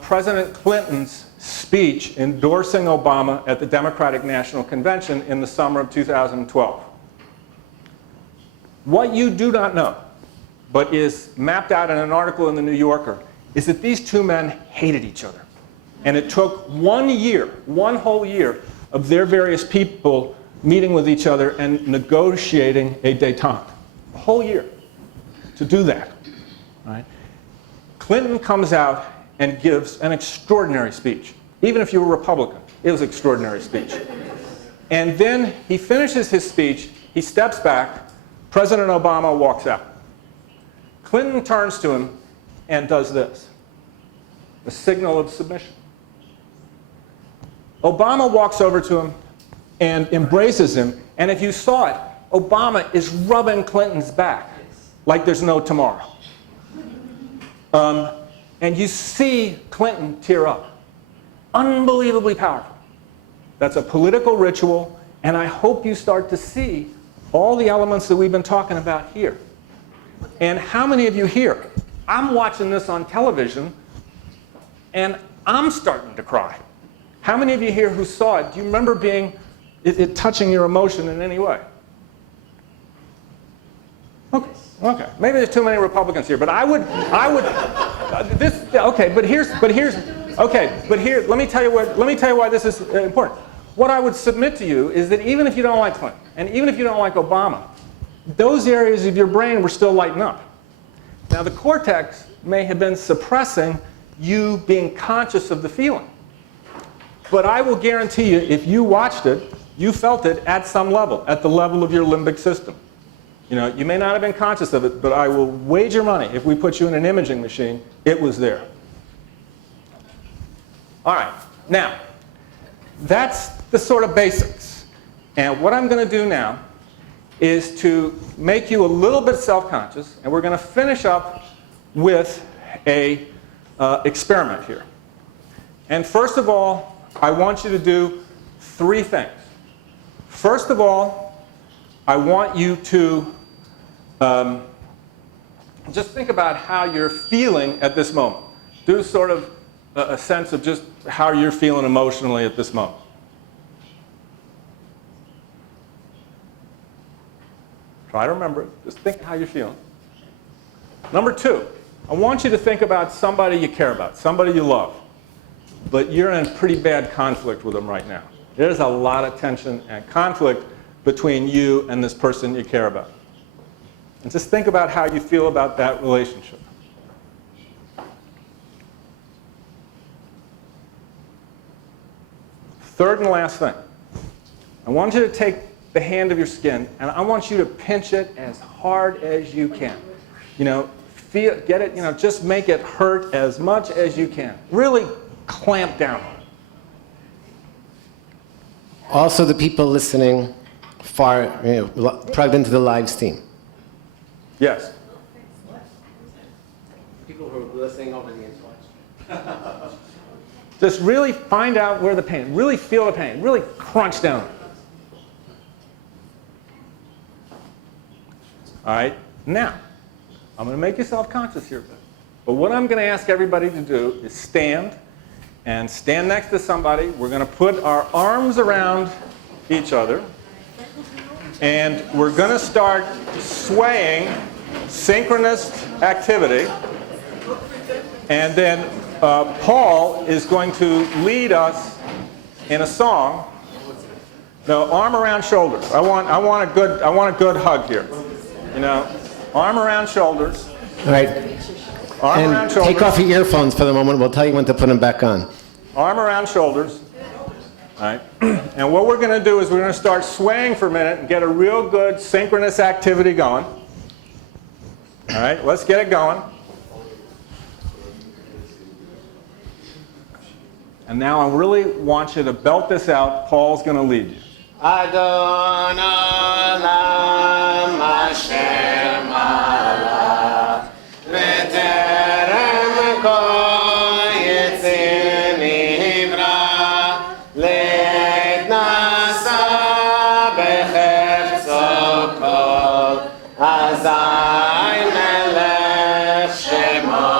President Clinton's speech endorsing Obama at the Democratic National Convention in the summer of 2012. What you do not know, but is mapped out in an article in the New Yorker, is that these two men hated each other. And it took 1 year, one whole year, of their various people meeting with each other and negotiating a détente. A whole year to do that. Right? Clinton comes out and gives an extraordinary speech. Even if you were Republican, it was an extraordinary speech. And then he finishes his speech, he steps back, President Obama walks out. Clinton turns to him and does this, a signal of submission. Obama walks over to him and embraces him, and if you saw it, Obama is rubbing Clinton's back like there's no tomorrow. And you see Clinton tear up. Unbelievably powerful. That's a political ritual, and I hope you start to see all the elements that we've been talking about here. And how many of you here, I'm watching this on television, and I'm starting to cry. How many of you here who saw it, do you remember it touching your emotion in any way? Okay. Maybe there's too many Republicans here, but let me tell you why this is important. What I would submit to you is that even if you don't like Clinton, and even if you don't like Obama, those areas of your brain were still lighting up. Now, the cortex may have been suppressing you being conscious of the feeling. But I will guarantee you, if you watched it, you felt it at some level, at the level of your limbic system. You know, you may not have been conscious of it, but I will wager money, if we put you in an imaging machine, it was there. All right, now, that's the sort of basics. And what I'm going to do now is to make you a little bit self-conscious, and we're going to finish up with a experiment here. And first of all, I want you to do 3 things. First of all, I want you to just think about how you're feeling at this moment. Do sort of a sense of just how you're feeling emotionally at this moment. Try to remember it. Just think how you're feeling. Number 2, I want you to think about somebody you care about, somebody you love, but you're in pretty bad conflict with them right now. There's a lot of tension and conflict between you and this person you care about. And just think about how you feel about that relationship. Third and last thing, I want you to take the hand of your skin and I want you to pinch it as hard as you can. You know, feel, get it, you know, just make it hurt as much as you can. Really clamp down on it. Also, the people listening far, plugged into the live stream. Yes. People who are listening over the internet. Just really find out where the pain, really feel the pain, really crunch down. All right, now, I'm going to make you self-conscious here a bit. But what I'm going to ask everybody to do is stand and stand next to somebody. We're going to put our arms around each other. And we're going to start swaying, synchronous activity. And then Paul is going to lead us in a song. No, arm around shoulders. I want a good hug here. You know, arm around shoulders. All right. Arm And around shoulders. take off your earphones for the moment. We'll tell you when to put them back on. Arm around shoulders. All right. And what we're going to do is we're going to start swaying for a minute and get a real good synchronous activity going. All right, let's get it going. And now I really want you to belt this out. Paul's going to lead you. Adon olam asher malach v'terem kol yitzir nivra le'et nasa b'chefzo kol azay melech shemo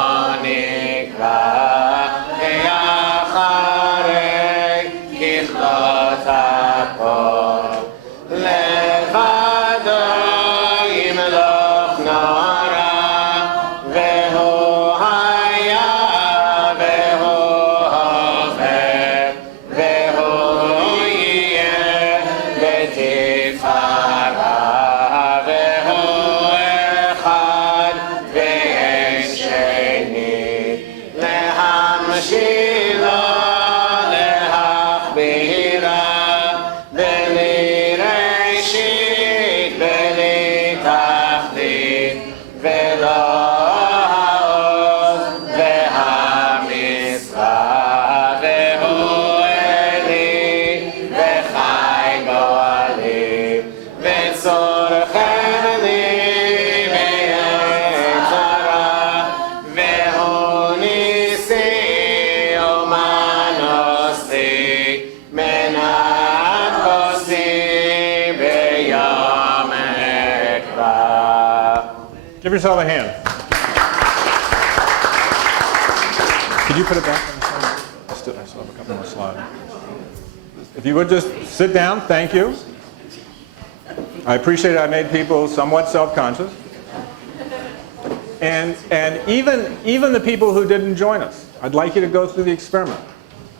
nikra ve'acharei kichlot ha'kol Give yourself a hand. Could you put it back on the slide? I still have a couple more slides. If you would just sit down, thank you. I appreciate I made people somewhat self-conscious. And even the people who didn't join us, I'd like you to go through the experiment.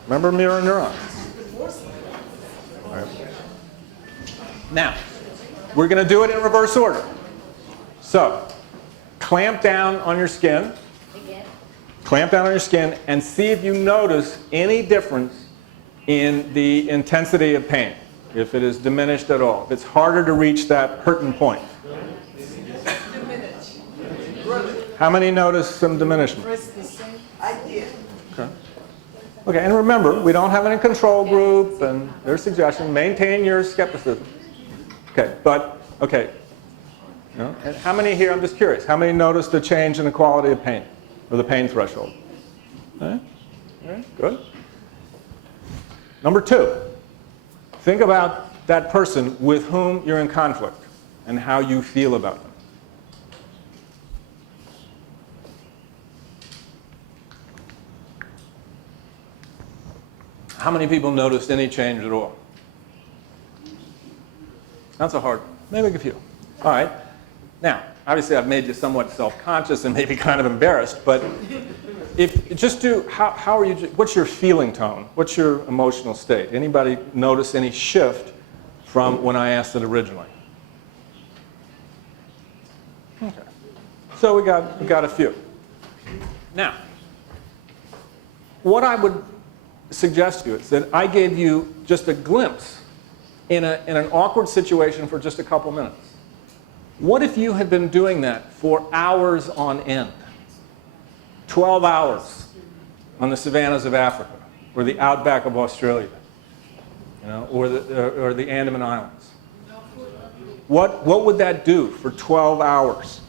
Remember mirror neurons? All right. Now, we're going to do it in reverse order. So, clamp down on your skin. Again. Clamp down on your skin and see if you notice any difference in the intensity of pain, if it is diminished at all, if it's harder to reach that hurting point. How many notice some diminishment? I did. Okay. Okay, and remember, we don't have any control group, and their suggestion, maintain your skepticism. Okay, but, okay. You know, and how many here, I'm just curious, how many noticed the change in the quality of pain, or the pain threshold? All right, good. Number 2, think about that person with whom you're in conflict and how you feel about them. How many people noticed any change at all? Not so hard. Maybe a few. All right. Now, obviously I've made you somewhat self-conscious and maybe kind of embarrassed, but if just do, how are you, what's your feeling tone? What's your emotional state? Anybody notice any shift from when I asked it originally? Okay. So we got a few. Now, what I would suggest to you is that I gave you just a glimpse in an awkward situation for just a couple minutes. What if you had been doing that for hours on end? 12 hours on the savannas of Africa, or the outback of Australia, you know, or the Andaman Islands. What would that do for 12 hours?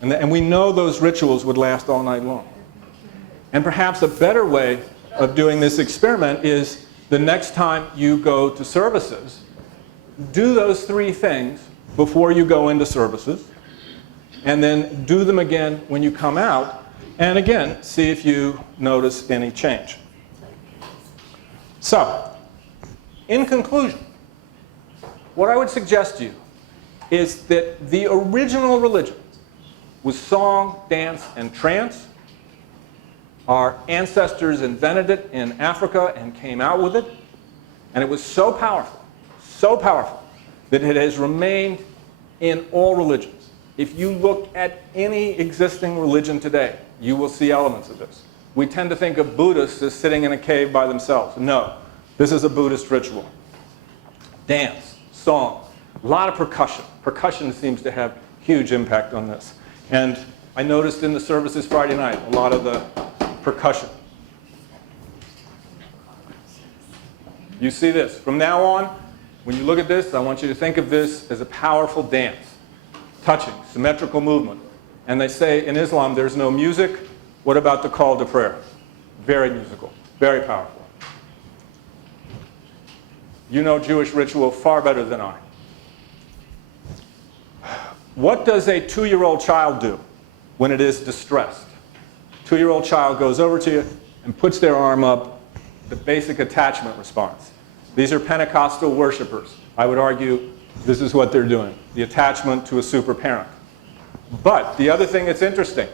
And we know those rituals would last all night long. And perhaps a better way of doing this experiment is the next time you go to services, do those 3 things before you go into services, and then do them again when you come out, and again, see if you notice any change. So, in conclusion, what I would suggest to you is that the original religion was song, dance, and trance. Our ancestors invented it in Africa and came out with it, and it was so powerful, that it has remained in all religions. If you look at any existing religion today, you will see elements of this. We tend to think of Buddhists as sitting in a cave by themselves. No, this is a Buddhist ritual. Dance, song, a lot of percussion. Percussion seems to have huge impact on this. And I noticed in the services Friday night, a lot of the percussion. You see this. From now on, when you look at this, I want you to think of this as a powerful dance. Touching, symmetrical movement. And they say in Islam there's no music. What about the call to prayer? Very musical, very powerful. You know Jewish ritual far better than I. What does a 2-year-old child do when it is distressed? 2-year-old child goes over to you and puts their arm up, the basic attachment response. These are Pentecostal worshipers. I would argue this is what they're doing, the attachment to a super parent. But the other thing that's interesting,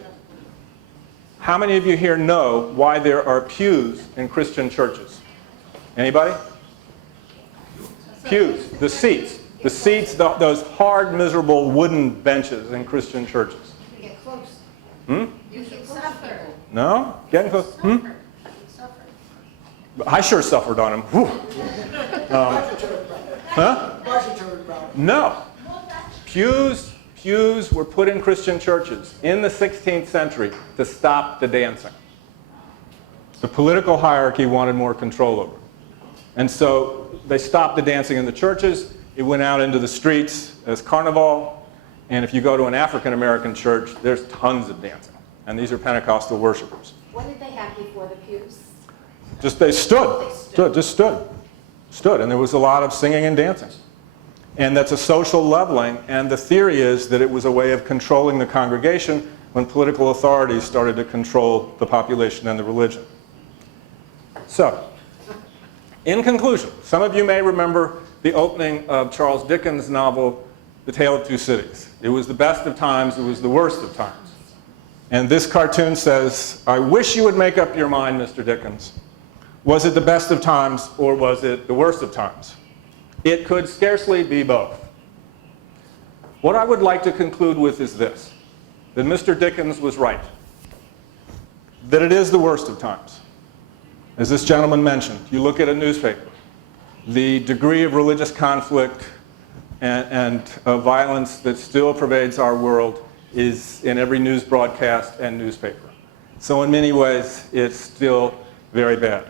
how many of you here know why there are pews in Christian churches? Anybody? Pews, the seats. The seats, those hard, miserable wooden benches in Christian churches. You get close. Hmm? You can suffer. No? Getting close? Suffer. Hmm? Suffer. I sure suffered on him. Whew. Huh? No. Pews were put in Christian churches in the 16th century to stop the dancing. The political hierarchy wanted more control over it. And so they stopped the dancing in the churches. It went out into the streets as carnival. And if you go to an African American church, there's tons of dancing. And these are Pentecostal worshipers. What did they have before the pews? Just they stood. Stood. And there was a lot of singing and dancing. And that's a social leveling. And the theory is that it was a way of controlling the congregation when political authorities started to control the population and the religion. So, in conclusion, some of you may remember the opening of Charles Dickens' novel, The Tale of Two Cities. It was the best of times, it was the worst of times. And this cartoon says, I wish you would make up your mind, Mr. Dickens. Was it the best of times or was it the worst of times? It could scarcely be both. What I would like to conclude with is this, that Mr. Dickens was right, that it is the worst of times. As this gentleman mentioned, you look at a newspaper, the degree of religious conflict and violence that still pervades our world is in every news broadcast and newspaper. So in many ways, it's still very bad.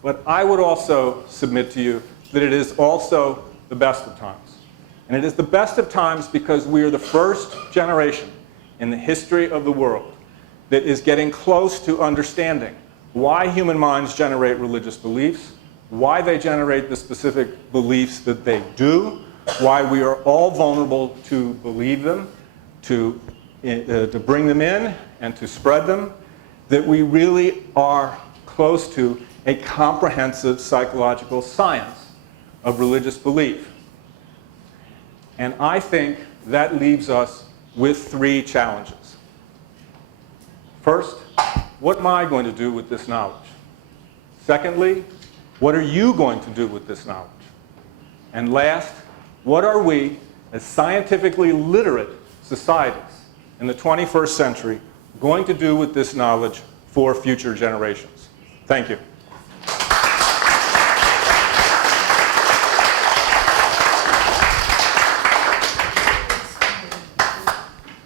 But I would also submit to you that it is also the best of times. And it is the best of times because we are the first generation in the history of the world that is getting close to understanding why human minds generate religious beliefs, why they generate the specific beliefs that they do, why we are all vulnerable to believe them, to bring them in and to spread them, that we really are close to a comprehensive psychological science of religious belief. And I think that leaves us with three challenges. First, what am I going to do with this knowledge? Secondly, what are you going to do with this knowledge? And last, what are we, as scientifically literate societies in the 21st century, going to do with this knowledge for future generations? Thank you.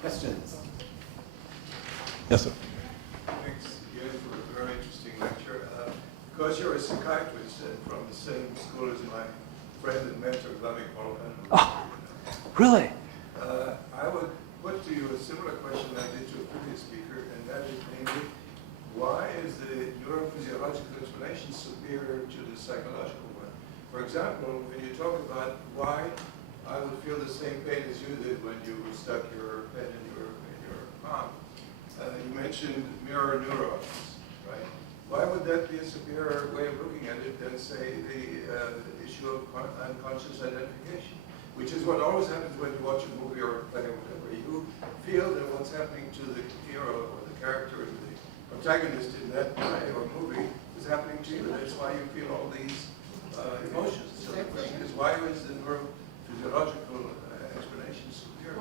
Questions? Yes, sir. Thanks again for a very interesting lecture. Because you're a psychiatrist and from the same school as my friend and mentor, Glavik Morgan. Oh, really? I would put to you a similar question I did to a previous speaker, and that is mainly, why is the neurophysiological explanation superior to the psychological one? For example, when you talk about why I would feel the same pain as you did when you stuck your pen in your palm, you mentioned mirror neurons, right? Why would that be a superior way of looking at it than, say, the issue of unconscious identification? Which is what always happens when you watch a movie or a play or whatever. You feel that what's happening to the hero or the character, the protagonist in that play or movie is happening to you. That's why you feel all these emotions. So the question is, why is the neurophysiological explanation superior?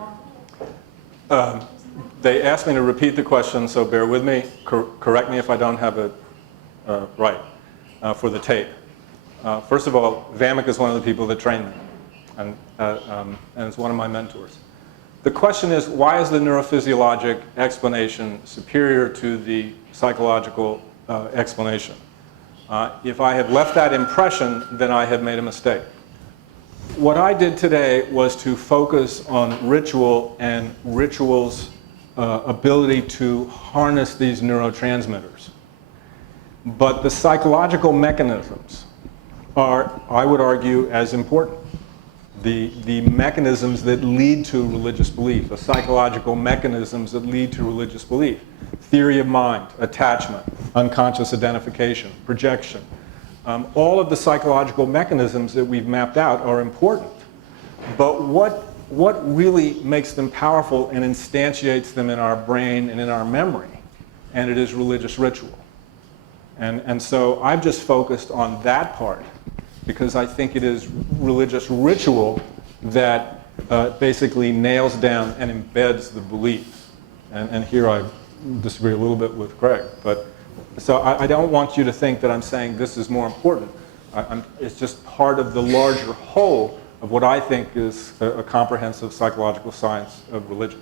They asked me to repeat the question, so bear with me. Correct me if I don't have it right for the tape. First of all, Vamek is one of the people that trained me, and is one of my mentors. The question is, why is the neurophysiologic explanation superior to the psychological explanation? If I have left that impression, then I have made a mistake. What I did today was to focus on ritual and ritual's ability to harness these neurotransmitters. But the psychological mechanisms are, I would argue, as important. The mechanisms that lead to religious belief, the psychological mechanisms that lead to religious belief. Theory of mind, attachment, unconscious identification, projection. All of the psychological mechanisms that we've mapped out are important. But what really makes them powerful and instantiates them in our brain and in our memory? And it is religious ritual. And so I've just focused on that part because I think it is religious ritual that basically nails down and embeds the belief. And here I disagree a little bit with Craig. But so I don't want you to think that I'm saying this is more important. It's just part of the larger whole of what I think is a comprehensive psychological science of religion.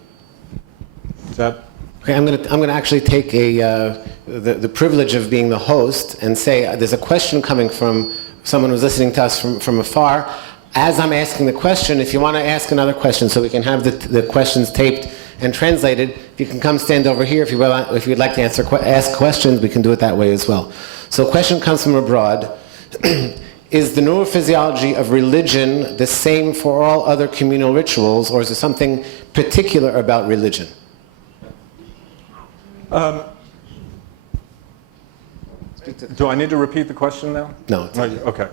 Is that? Okay, I'm gonna actually take the privilege of being the host and say there's a question coming from someone who's listening to us from afar. As I'm asking the question, if you want to ask another question so we can have the questions taped and translated, if you can come stand over here. If you'd like to ask questions, we can do it that way as well. So a question comes from abroad. Is the neurophysiology of religion the same for all other communal rituals, or is there something particular about religion? Do I need to repeat the question now? No. It's okay.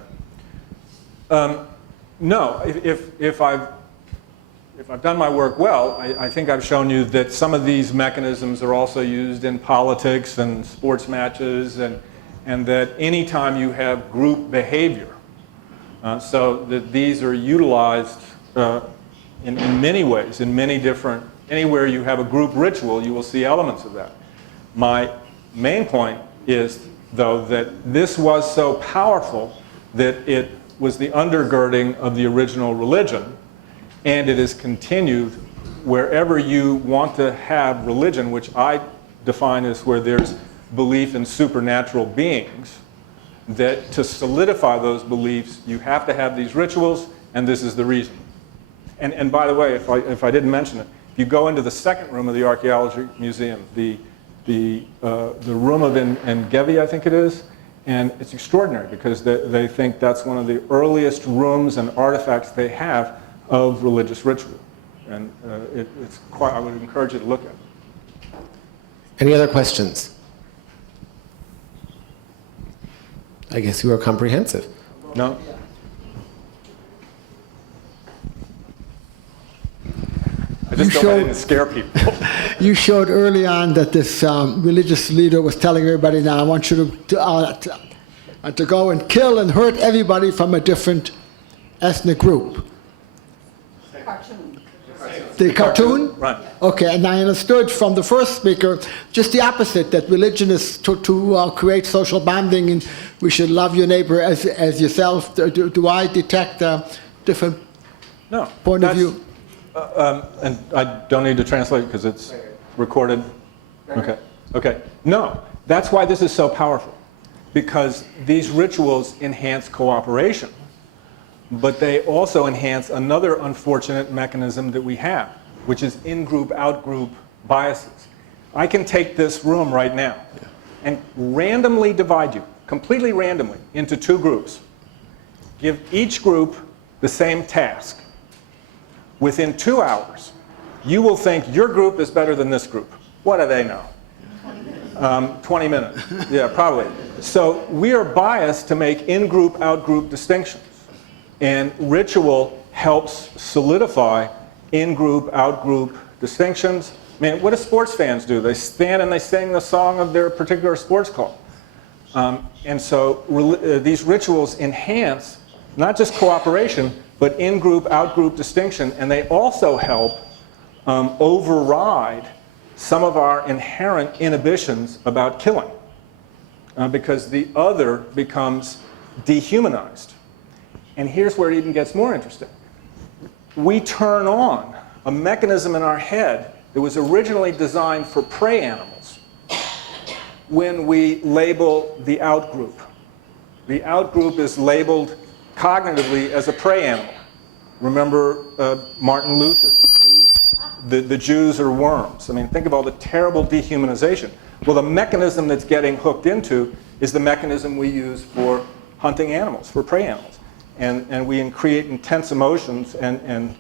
No. If I've done my work well, I think I've shown you that some of these mechanisms are also used in politics and sports matches, and that anytime you have group behavior, so that these are utilized in many ways, in many different, anywhere you have a group ritual, you will see elements of that. My main point is, though, that this was so powerful that it was the undergirding of the original religion, and it is continued wherever you want to have religion, which I define as where there's belief in supernatural beings, that to solidify those beliefs, you have to have these rituals, and this is the reason. And by the way, if I didn't mention it, if you go into the second room of the Archaeology Museum, the room of Engevi, I think it is, and it's extraordinary because they think that's one of the earliest rooms and artifacts they have of religious ritual. And it's quite, I would encourage you to look at it. Any other questions? I guess you are comprehensive. No? I just don't want to scare people. You showed early on that this religious leader was telling everybody, now I want you to go and kill and hurt everybody from a different ethnic group. Cartoon. The cartoon? Right. Okay, and I understood from the first speaker just the opposite, that religion is to create social bonding and we should love your neighbor as yourself. Do I detect a different No. point of view? And I don't need to translate because it's recorded. Okay. Okay. No, that's why this is so powerful, because these rituals enhance cooperation, but they also enhance another unfortunate mechanism that we have, which is in-group, out-group biases. I can take this room right now and randomly divide you, completely randomly, into two groups. Give each group the same task. Within 2 hours, you will think your group is better than this group. What do they know? 20 minutes. Yeah, probably. So we are biased to make in-group, out-group distinctions. And ritual helps solidify in-group, out-group distinctions. I mean, what do sports fans do? They stand and they sing the song of their particular sports club. And so these rituals enhance not just cooperation, but in-group, out-group distinction, and they also help override some of our inherent inhibitions about killing, because the other becomes dehumanized. And here's where it even gets more interesting. We turn on a mechanism in our head that was originally designed for prey animals when we label the out-group. The out-group is labeled cognitively as a prey animal. Remember Martin Luther, the Jews are worms. I mean, think of all the terrible dehumanization. Well, the mechanism that's getting hooked into is the mechanism we use for hunting animals, for prey animals. And we create intense emotions and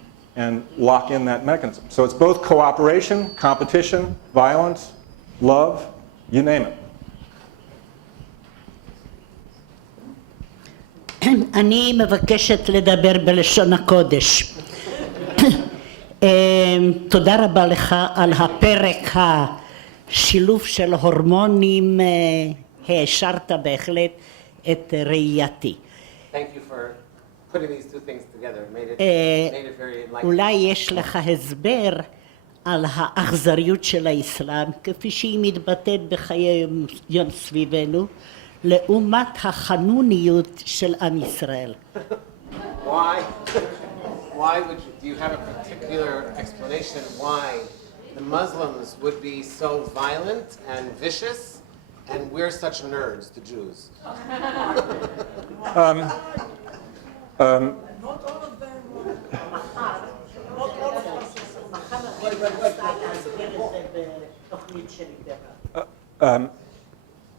lock in that mechanism. So it's both cooperation, competition, violence, love, you name it. אני מבקשת לדבר בלשון הקודש. תודה רבה לך על הפרק השילוב של הורמונים, העשרת בהחלט את ראייתי. Thank you for putting these two things together. Made it very enlightening. אולי יש לך הסבר על האכזריות של האסלאם, כפי שהיא מתבטאת בחיי יום סביבנו, לעומת החנוניות של עם ישראל. Why would you, do you have a particular explanation why the Muslims would be so violent and vicious and we're such nerds, the Jews?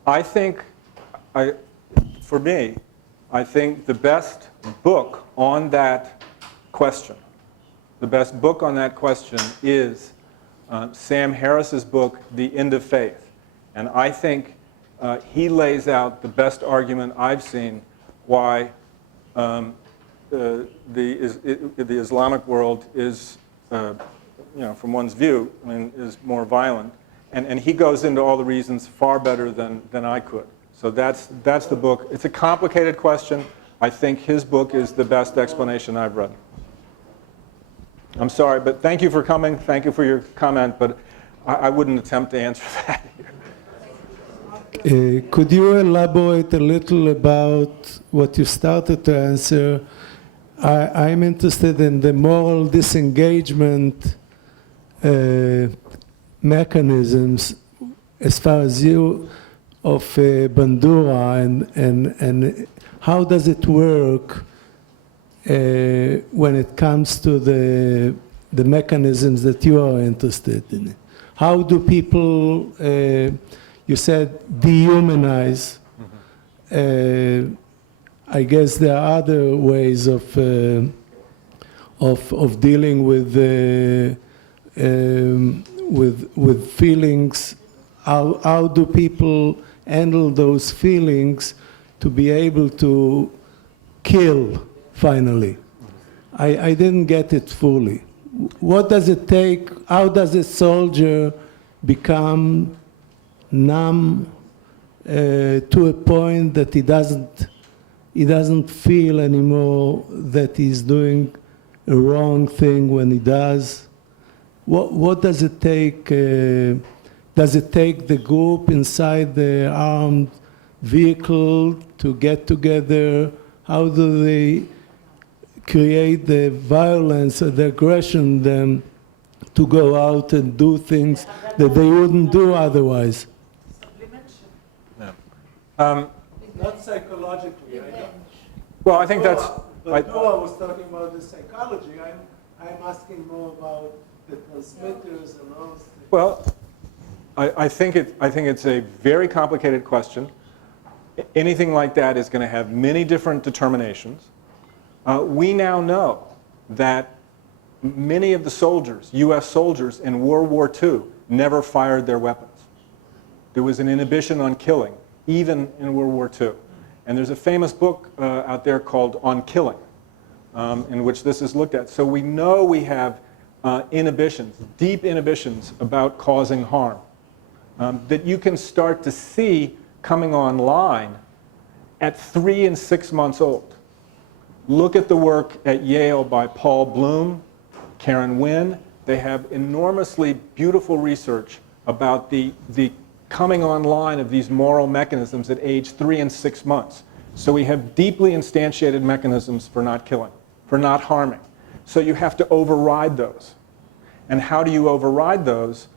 I think, for me, I think the best book on that question, is Sam Harris's book, The End of Faith. And I think he lays out the best argument I've seen why the Islamic world is, from one's view, I mean, is more violent. And he goes into all the reasons far better than I could. So that's the book. It's a complicated question. I think his book is the best explanation I've read. I'm sorry, but thank you for coming. Thank you for your comment, but I wouldn't attempt to answer that here. Could you elaborate a little about what you started to answer? I'm interested in the moral disengagement mechanisms as far as you of Bandura and how does it work when it comes to the mechanisms that you are interested in? How do people, you said dehumanize, I guess there are other ways of dealing with feelings. How do people handle those feelings to be able to kill finally? I didn't get it fully. what does it take? How does a soldier become numb to a point that he doesn't feel anymore that he's doing a wrong thing when he does? What does it take? Does it take the group inside the armed vehicle to get together? How do they create the violence or the aggression then to go out and do things that they wouldn't do otherwise? Not psychologically. Well, I think that's... But Noah was talking about the psychology. I'm asking more about the transmitters and all those things. Well, I think it's a very complicated question. Anything like that is going to have many different determinations. We now know that many of the soldiers, U.S. soldiers in World War II, never fired their weapons. There was an inhibition on killing, even in World War II. And there's a famous book out there called On Killing, in which this is looked at. So we know we have inhibitions, deep inhibitions about causing harm, that you can start to see coming online at 3 and 6 months old. Look at the work at Yale by Paul Bloom, Karen Wynn. They have enormously beautiful research about the coming online of these moral mechanisms at age 3 and 6 months. So we have deeply instantiated mechanisms for not killing, for not harming. So you have to override those. And how do you override those?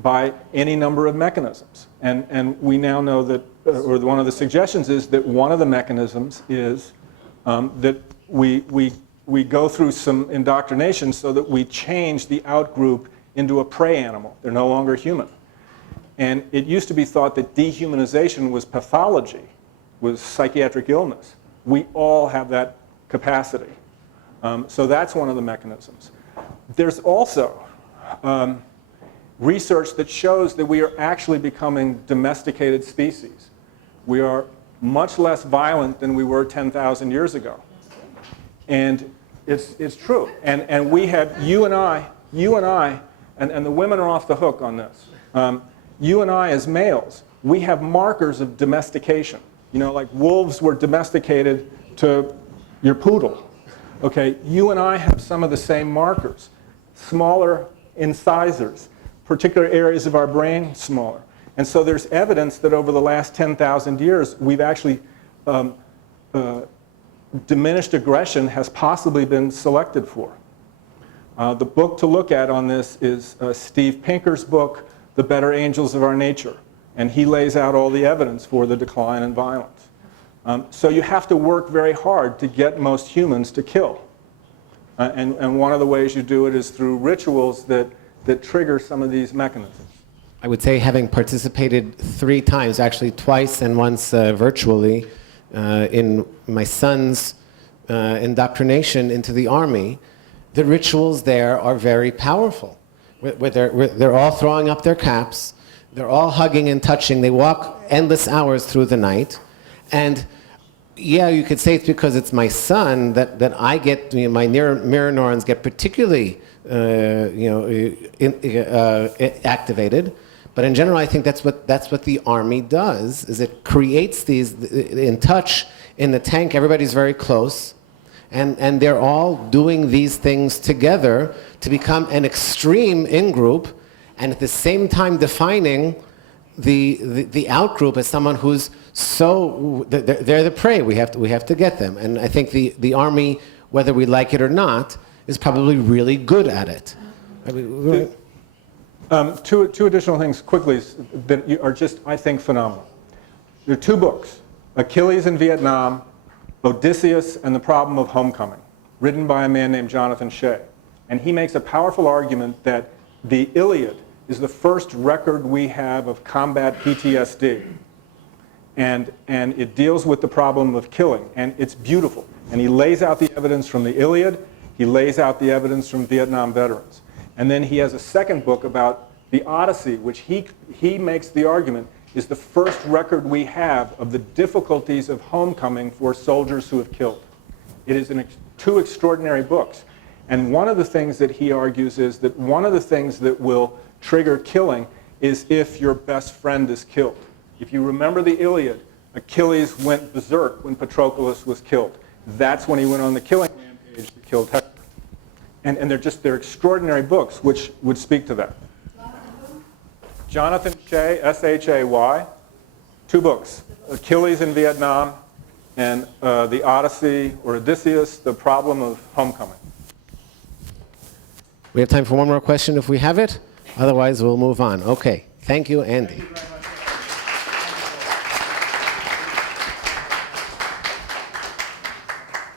By any number of mechanisms. And we now know that, or one of the suggestions is that one of the mechanisms is that we go through some indoctrination so that we change the outgroup into a prey animal. They're no longer human. And it used to be thought that dehumanization was pathology, was psychiatric illness. We all have that capacity. So that's one of the mechanisms. There's also research that shows that we are actually becoming domesticated species. We are much less violent than we were 10,000 years ago. And it's true. And we have, you and I, and the women are off the hook on this. You and I as males, we have markers of domestication. You know, like wolves were domesticated to your poodle. Okay, you and I have some of the same markers. Smaller incisors, particular areas of our brain smaller. And so there's evidence that over the last 10,000 years, we've actually, diminished aggression has possibly been selected for. The book to look at on this is Steve Pinker's book, The Better Angels of Our Nature. And he lays out all the evidence for the decline in violence. So you have to work very hard to get most humans to kill. And one of the ways you do it is through rituals that trigger some of these mechanisms. I would say, having participated 3 times, actually twice and once virtually, in my son's indoctrination into the army, the rituals there are very powerful. They're all throwing up their caps, they're all hugging and touching, they walk endless hours through the night, and yeah, you could say it's because it's my son that I get, you know, my mirror neurons get particularly activated. But in general, I think that's what the army does, is it creates these, in touch, in the tank, everybody's very close, and they're all doing these things together to become an extreme in-group, and at the same time defining the out-group as someone who's so, they're the prey, we have to get them. And I think the army, whether we like it or not, is probably really good at it. I mean, Two additional things quickly that are just, I think, phenomenal. There are 2 books, Achilles in Vietnam, Odysseus and the Problem of Homecoming, written by a man named Jonathan Shea. And he makes a powerful argument that the Iliad is the first record we have of combat PTSD. And it deals with the problem of killing, and it's beautiful. And he lays out the evidence from the Iliad, he lays out the evidence from Vietnam veterans. And then he has a second book about the Odyssey, which he makes the argument is the first record we have of the difficulties of homecoming for soldiers who have killed. It is 2 extraordinary books. And one of the things that he argues is that one of the things that will trigger killing is if your best friend is killed. If you remember the Iliad, Achilles went berserk when Patroclus was killed. That's when he went on the killing rampage that killed Hector. And they're extraordinary books which would speak to that. Jonathan Shay, S-H-A-Y, 2 books, Achilles in Vietnam and The Odyssey, or Odysseus, The Problem of Homecoming. We have time for one more question if we have it. Otherwise, we'll move on. Okay. Thank you, Andy. Thank you very much.